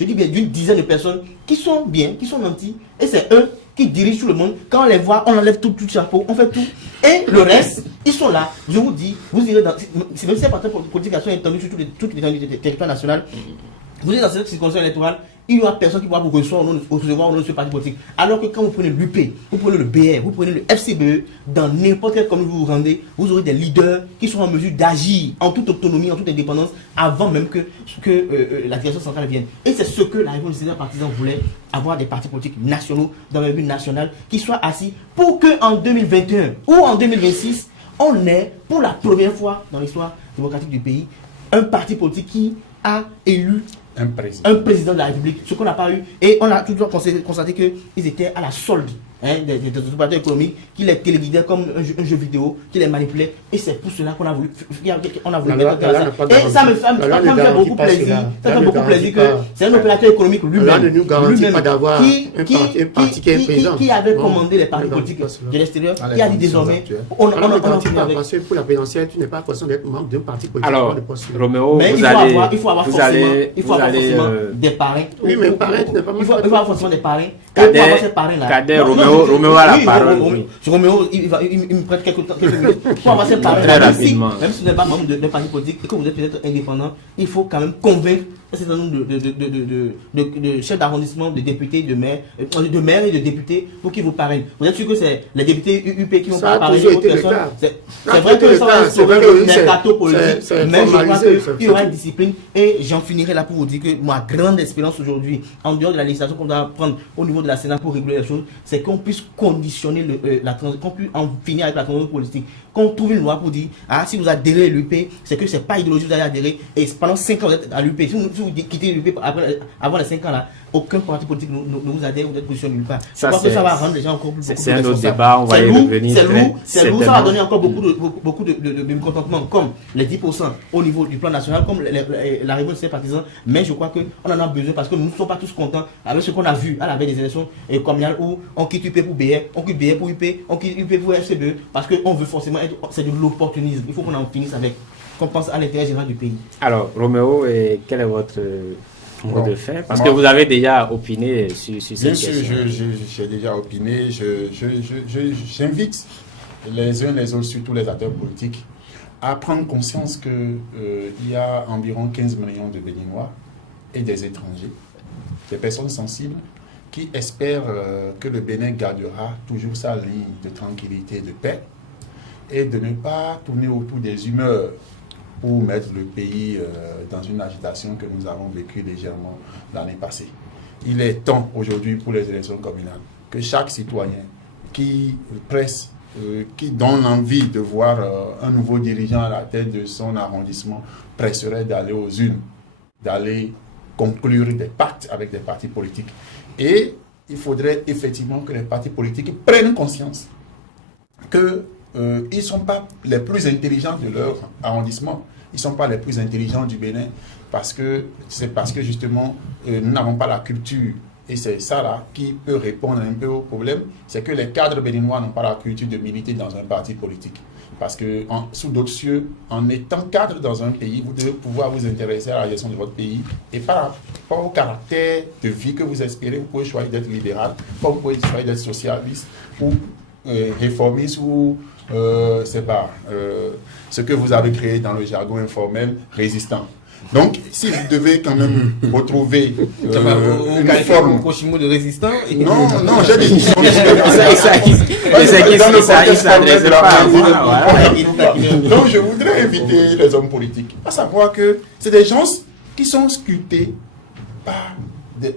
je dis bien d'une dizaine de personnes qui sont bien, qui sont nantis. Et c'est eux qui dirigent tout le monde. Quand on les voit, on enlève tout le chapeau, on fait tout. Et le reste, ils sont là. Je vous dis, vous irez dans... C'est même si ces partis politiques sont étendus sur toutes les territoires nationaux. Vous êtes dans cette circonscription électorale, il n'y aura personne qui pourra vous recevoir au nom de ce parti politique. Alors que quand vous prenez l'UP, vous prenez le BR, vous prenez le FCBE, dans n'importe quelle commune vous vous rendez, vous aurez des leaders qui sont en mesure d'agir en toute autonomie, en toute indépendance, avant même que la direction centrale vienne. Et c'est ce que la Révolution des partisans voulait, avoir des partis politiques nationaux dans le but national qui soient assis pour qu'en 2021 ou en 2026, on ait pour la première fois dans l'histoire démocratique du pays un parti politique qui a élu un président de la République, ce qu'on n'a pas eu. Et on a toujours constaté qu'ils étaient à la solde des opérateurs économiques, qui les téléguidaient comme un jeu vidéo, qui les manipulaient. Et c'est pour cela qu'on a voulu mettre en place. Et ça me fait beaucoup plaisir. Ça fait beaucoup plaisir que c'est un opérateur économique lui-même qui avait commandé les partis politiques de l'extérieur, qui a dit désormais on en finit avec. Parce que pour la présidentielle, tu n'es pas question d'être membre d'un parti politique. Alors, Roméo, mais il faut avoir forcément des parrains. Oui, mais parrain, tu n'es pas membre. Il faut avoir forcément des parrains. Cadet, Roméo a la parole. Roméo, il me prête quelques minutes pour avoir ses parrains. Très rapidement. Même si vous n'êtes pas membre de parti politique et que vous êtes peut-être indépendant, il faut quand même convaincre un certain nombre de chefs d'arrondissement, de députés, de maires et de députés pour qu'ils vous parrainent. Vous êtes sûr que c'est les députés UP qui vont parrainer d'autres personnes? C'est vrai que ça va instaurer le mercato politique, mais je crois qu'il y aura une discipline et j'en finirai là pour vous dire que ma grande expérience aujourd'hui, en dehors de la législation qu'on doit prendre au niveau de la Sénat pour réguler les choses, c'est qu'on puisse conditionner qu'on puisse en finir avec la transition politique, qu'on trouve une loi pour dire, si vous adhérez à l'UP, c'est que c'est pas idéologique, vous allez adhérer, et pendant 5 ans vous êtes à l'UP. Si vous quittez l'UP avant les 5 ans là, aucun parti politique ne vous adhère, vous êtes positionné nulle part. Je crois que ça va rendre les gens encore plus c'est un autre débat, on va y revenir. C'est lourd, ça va donner encore beaucoup de mécontentement, comme les 10% au niveau du plan national, comme la révolution des partisans, mais je crois qu'on en a besoin parce que nous ne sommes pas tous contents avec ce qu'on a vu à la veille des élections communales où on quitte UP pour BR, on quitte BR pour UP, on quitte UP pour FCBE, parce qu'on veut forcément être, c'est de l'opportunisme. Il faut qu'on en finisse avec, qu'on pense à l'intérêt général du pays. Alors, Roméo, quel est votre mot de fin? Parce que vous avez déjà opiné sur cette question. Bien sûr, j'ai déjà opiné. J'invite les uns les autres, surtout les acteurs politiques, à prendre conscience qu'il y a environ 15 millions de Béninois et des étrangers, des personnes sensibles, qui espèrent que le Bénin gardera toujours sa ligne de tranquillité et de paix, et de ne pas tourner autour des humeurs pour mettre le pays dans une agitation que nous avons vécue légèrement l'année passée. Il est temps aujourd'hui pour les élections communales que chaque citoyen qui presse, qui donne envie de voir un nouveau dirigeant à la tête de son arrondissement, presserait d'aller aux urnes, d'aller conclure des pactes avec des partis politiques. Et il faudrait effectivement que les partis politiques prennent conscience qu'ils ne sont pas les plus intelligents de leur arrondissement, ils ne sont pas les plus intelligents du Bénin, parce que justement, nous n'avons pas la culture. Et c'est ça là qui peut répondre un peu au problème, c'est que les cadres béninois n'ont pas la culture de militer dans un parti politique. Parce que sous d'autres cieux, en étant cadre dans un pays, vous devez pouvoir vous intéresser à la gestion de votre pays. Et par rapport au caractère de vie que vous espérez, vous pouvez choisir d'être libéral, comme vous pouvez choisir d'être socialiste ou réformiste ou, ce que vous avez créé dans le jargon informel, résistant. Donc, si vous devez quand même retrouver une forme... Kochimo de résistant et... Non, j'ai des missions. Donc, je voudrais inviter les hommes politiques à savoir que c'est des gens qui sont scrutés par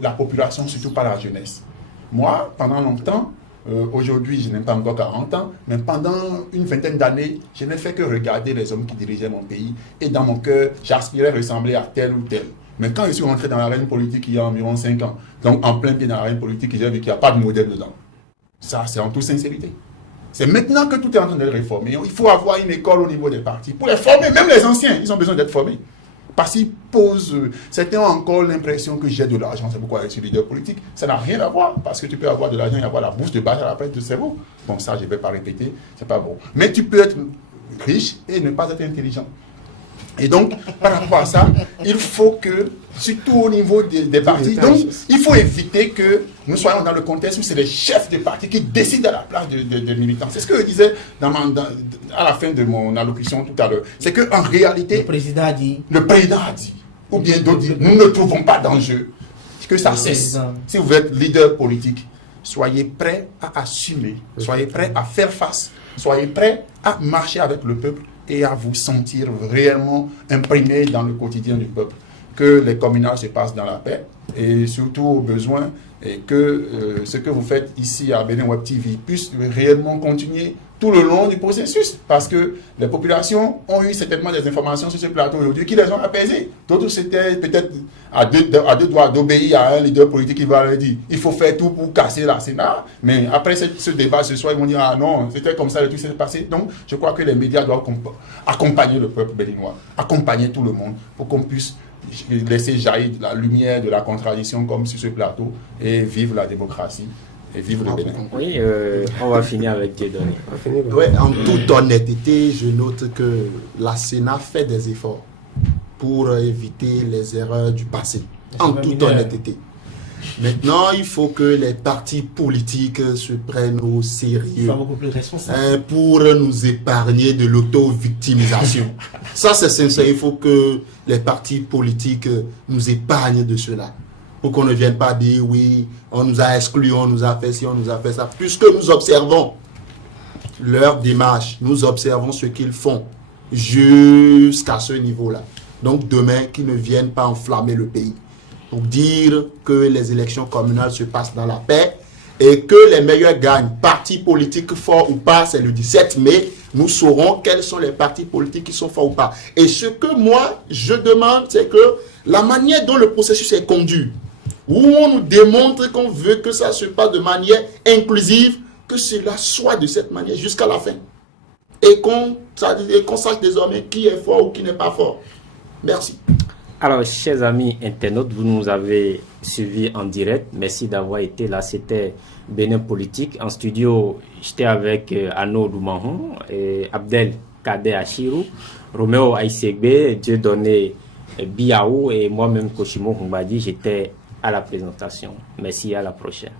la population, surtout par la jeunesse. Moi, pendant longtemps, aujourd'hui, je n'ai pas encore 40 ans, mais pendant une vingtaine d'années, je n'ai fait que regarder les hommes qui dirigeaient mon pays. Et dans mon cœur, j'aspirais à ressembler à tel ou tel. Mais quand je suis rentré dans l'arène politique il y a environ 5 ans, donc en plein pied dans l'arène politique, j'ai vu qu'il n'y a pas de modèle dedans. Ça, c'est en toute sincérité. C'est maintenant que tout est en train d'être réformé. Il faut avoir une école au niveau des partis pour les former. Même les anciens, ils ont besoin d'être formés. Parce qu'ils posent, certains ont encore l'impression que j'ai de l'argent, c'est pourquoi je suis leader politique. Ça n'a rien à voir, parce que tu peux avoir de l'argent et avoir la bourse de base à la place de cerveau. Bon, ça, je ne vais pas répéter, c'est pas bon. Mais tu peux être riche et ne pas être intelligent. Et donc, par rapport à ça, il faut que, surtout au niveau des partis, donc, il faut éviter que nous soyons dans le contexte où c'est les chefs de parti qui décident à la place des militants. C'est ce que je disais à la fin de mon allocution tout à l'heure. C'est qu'en réalité, le président a dit, ou bien d'autres disent, nous ne trouvons pas d'enjeu, que ça cesse. Si vous êtes leader politique, soyez prêts à assumer, soyez prêts à faire face, soyez prêts à marcher avec le peuple et à vous sentir réellement imprimé dans le quotidien du peuple. Que les communales se passent dans la paix et surtout au besoin et que ce que vous faites ici à Bénin Web TV puisse réellement continuer tout le long du processus, parce que les populations ont eu certainement des informations sur ce plateau aujourd'hui qui les ont apaisées. D'autres c'était peut-être à deux doigts d'obéir à un leader politique qui va leur dire il faut faire tout pour casser la Sénat, mais après ce débat ce soir ils vont dire ah non, c'était comme ça le truc s'est passé. Donc je crois que les médias doivent accompagner le peuple béninois, accompagner tout le monde pour qu'on puisse laisser jaillir la lumière de la contradiction comme sur ce plateau et vivre la démocratie et vivre le Bénin. Oui, on va finir avec Dieudonné. Ouais, en toute honnêteté, je note que la Sénat fait des efforts pour éviter les erreurs du passé. En toute honnêteté. Maintenant, il faut que les partis politiques se prennent au sérieux beaucoup plus responsable. pour nous épargner de l'auto-victimisation. Ça, c'est sincère. Il faut que les partis politiques nous épargnent de cela. Pour qu'on ne vienne pas dire oui, on nous a exclus, on nous a fait ci, on nous a fait ça. Puisque nous observons leur démarche, nous observons ce qu'ils font jusqu'à ce niveau-là. Donc demain, qu'ils ne viennent pas enflammer le pays. Pour dire que les élections communales se passent dans la paix et que les meilleurs gagnent. Partis politiques forts ou pas, c'est le 17 mai. Nous saurons quels sont les partis politiques qui sont forts ou pas. Et ce que moi, je demande, c'est que la manière dont le processus est conduit, où on nous démontre qu'on veut que ça se passe de manière inclusive, que cela soit de cette manière jusqu'à la fin. Et qu'on sache désormais qui est fort ou qui n'est pas fort. Merci. Alors, chers amis internautes, vous nous avez suivis en direct. Merci d'avoir été là. C'était Bénin Politique. En studio, j'étais avec Arnaud Doumahon, Abdel Kader Achirou, Roméo Aïssegbe, Dieudonné Biaou et moi-même Kochimo Humbadi. J'étais à la présentation. Merci, à la prochaine.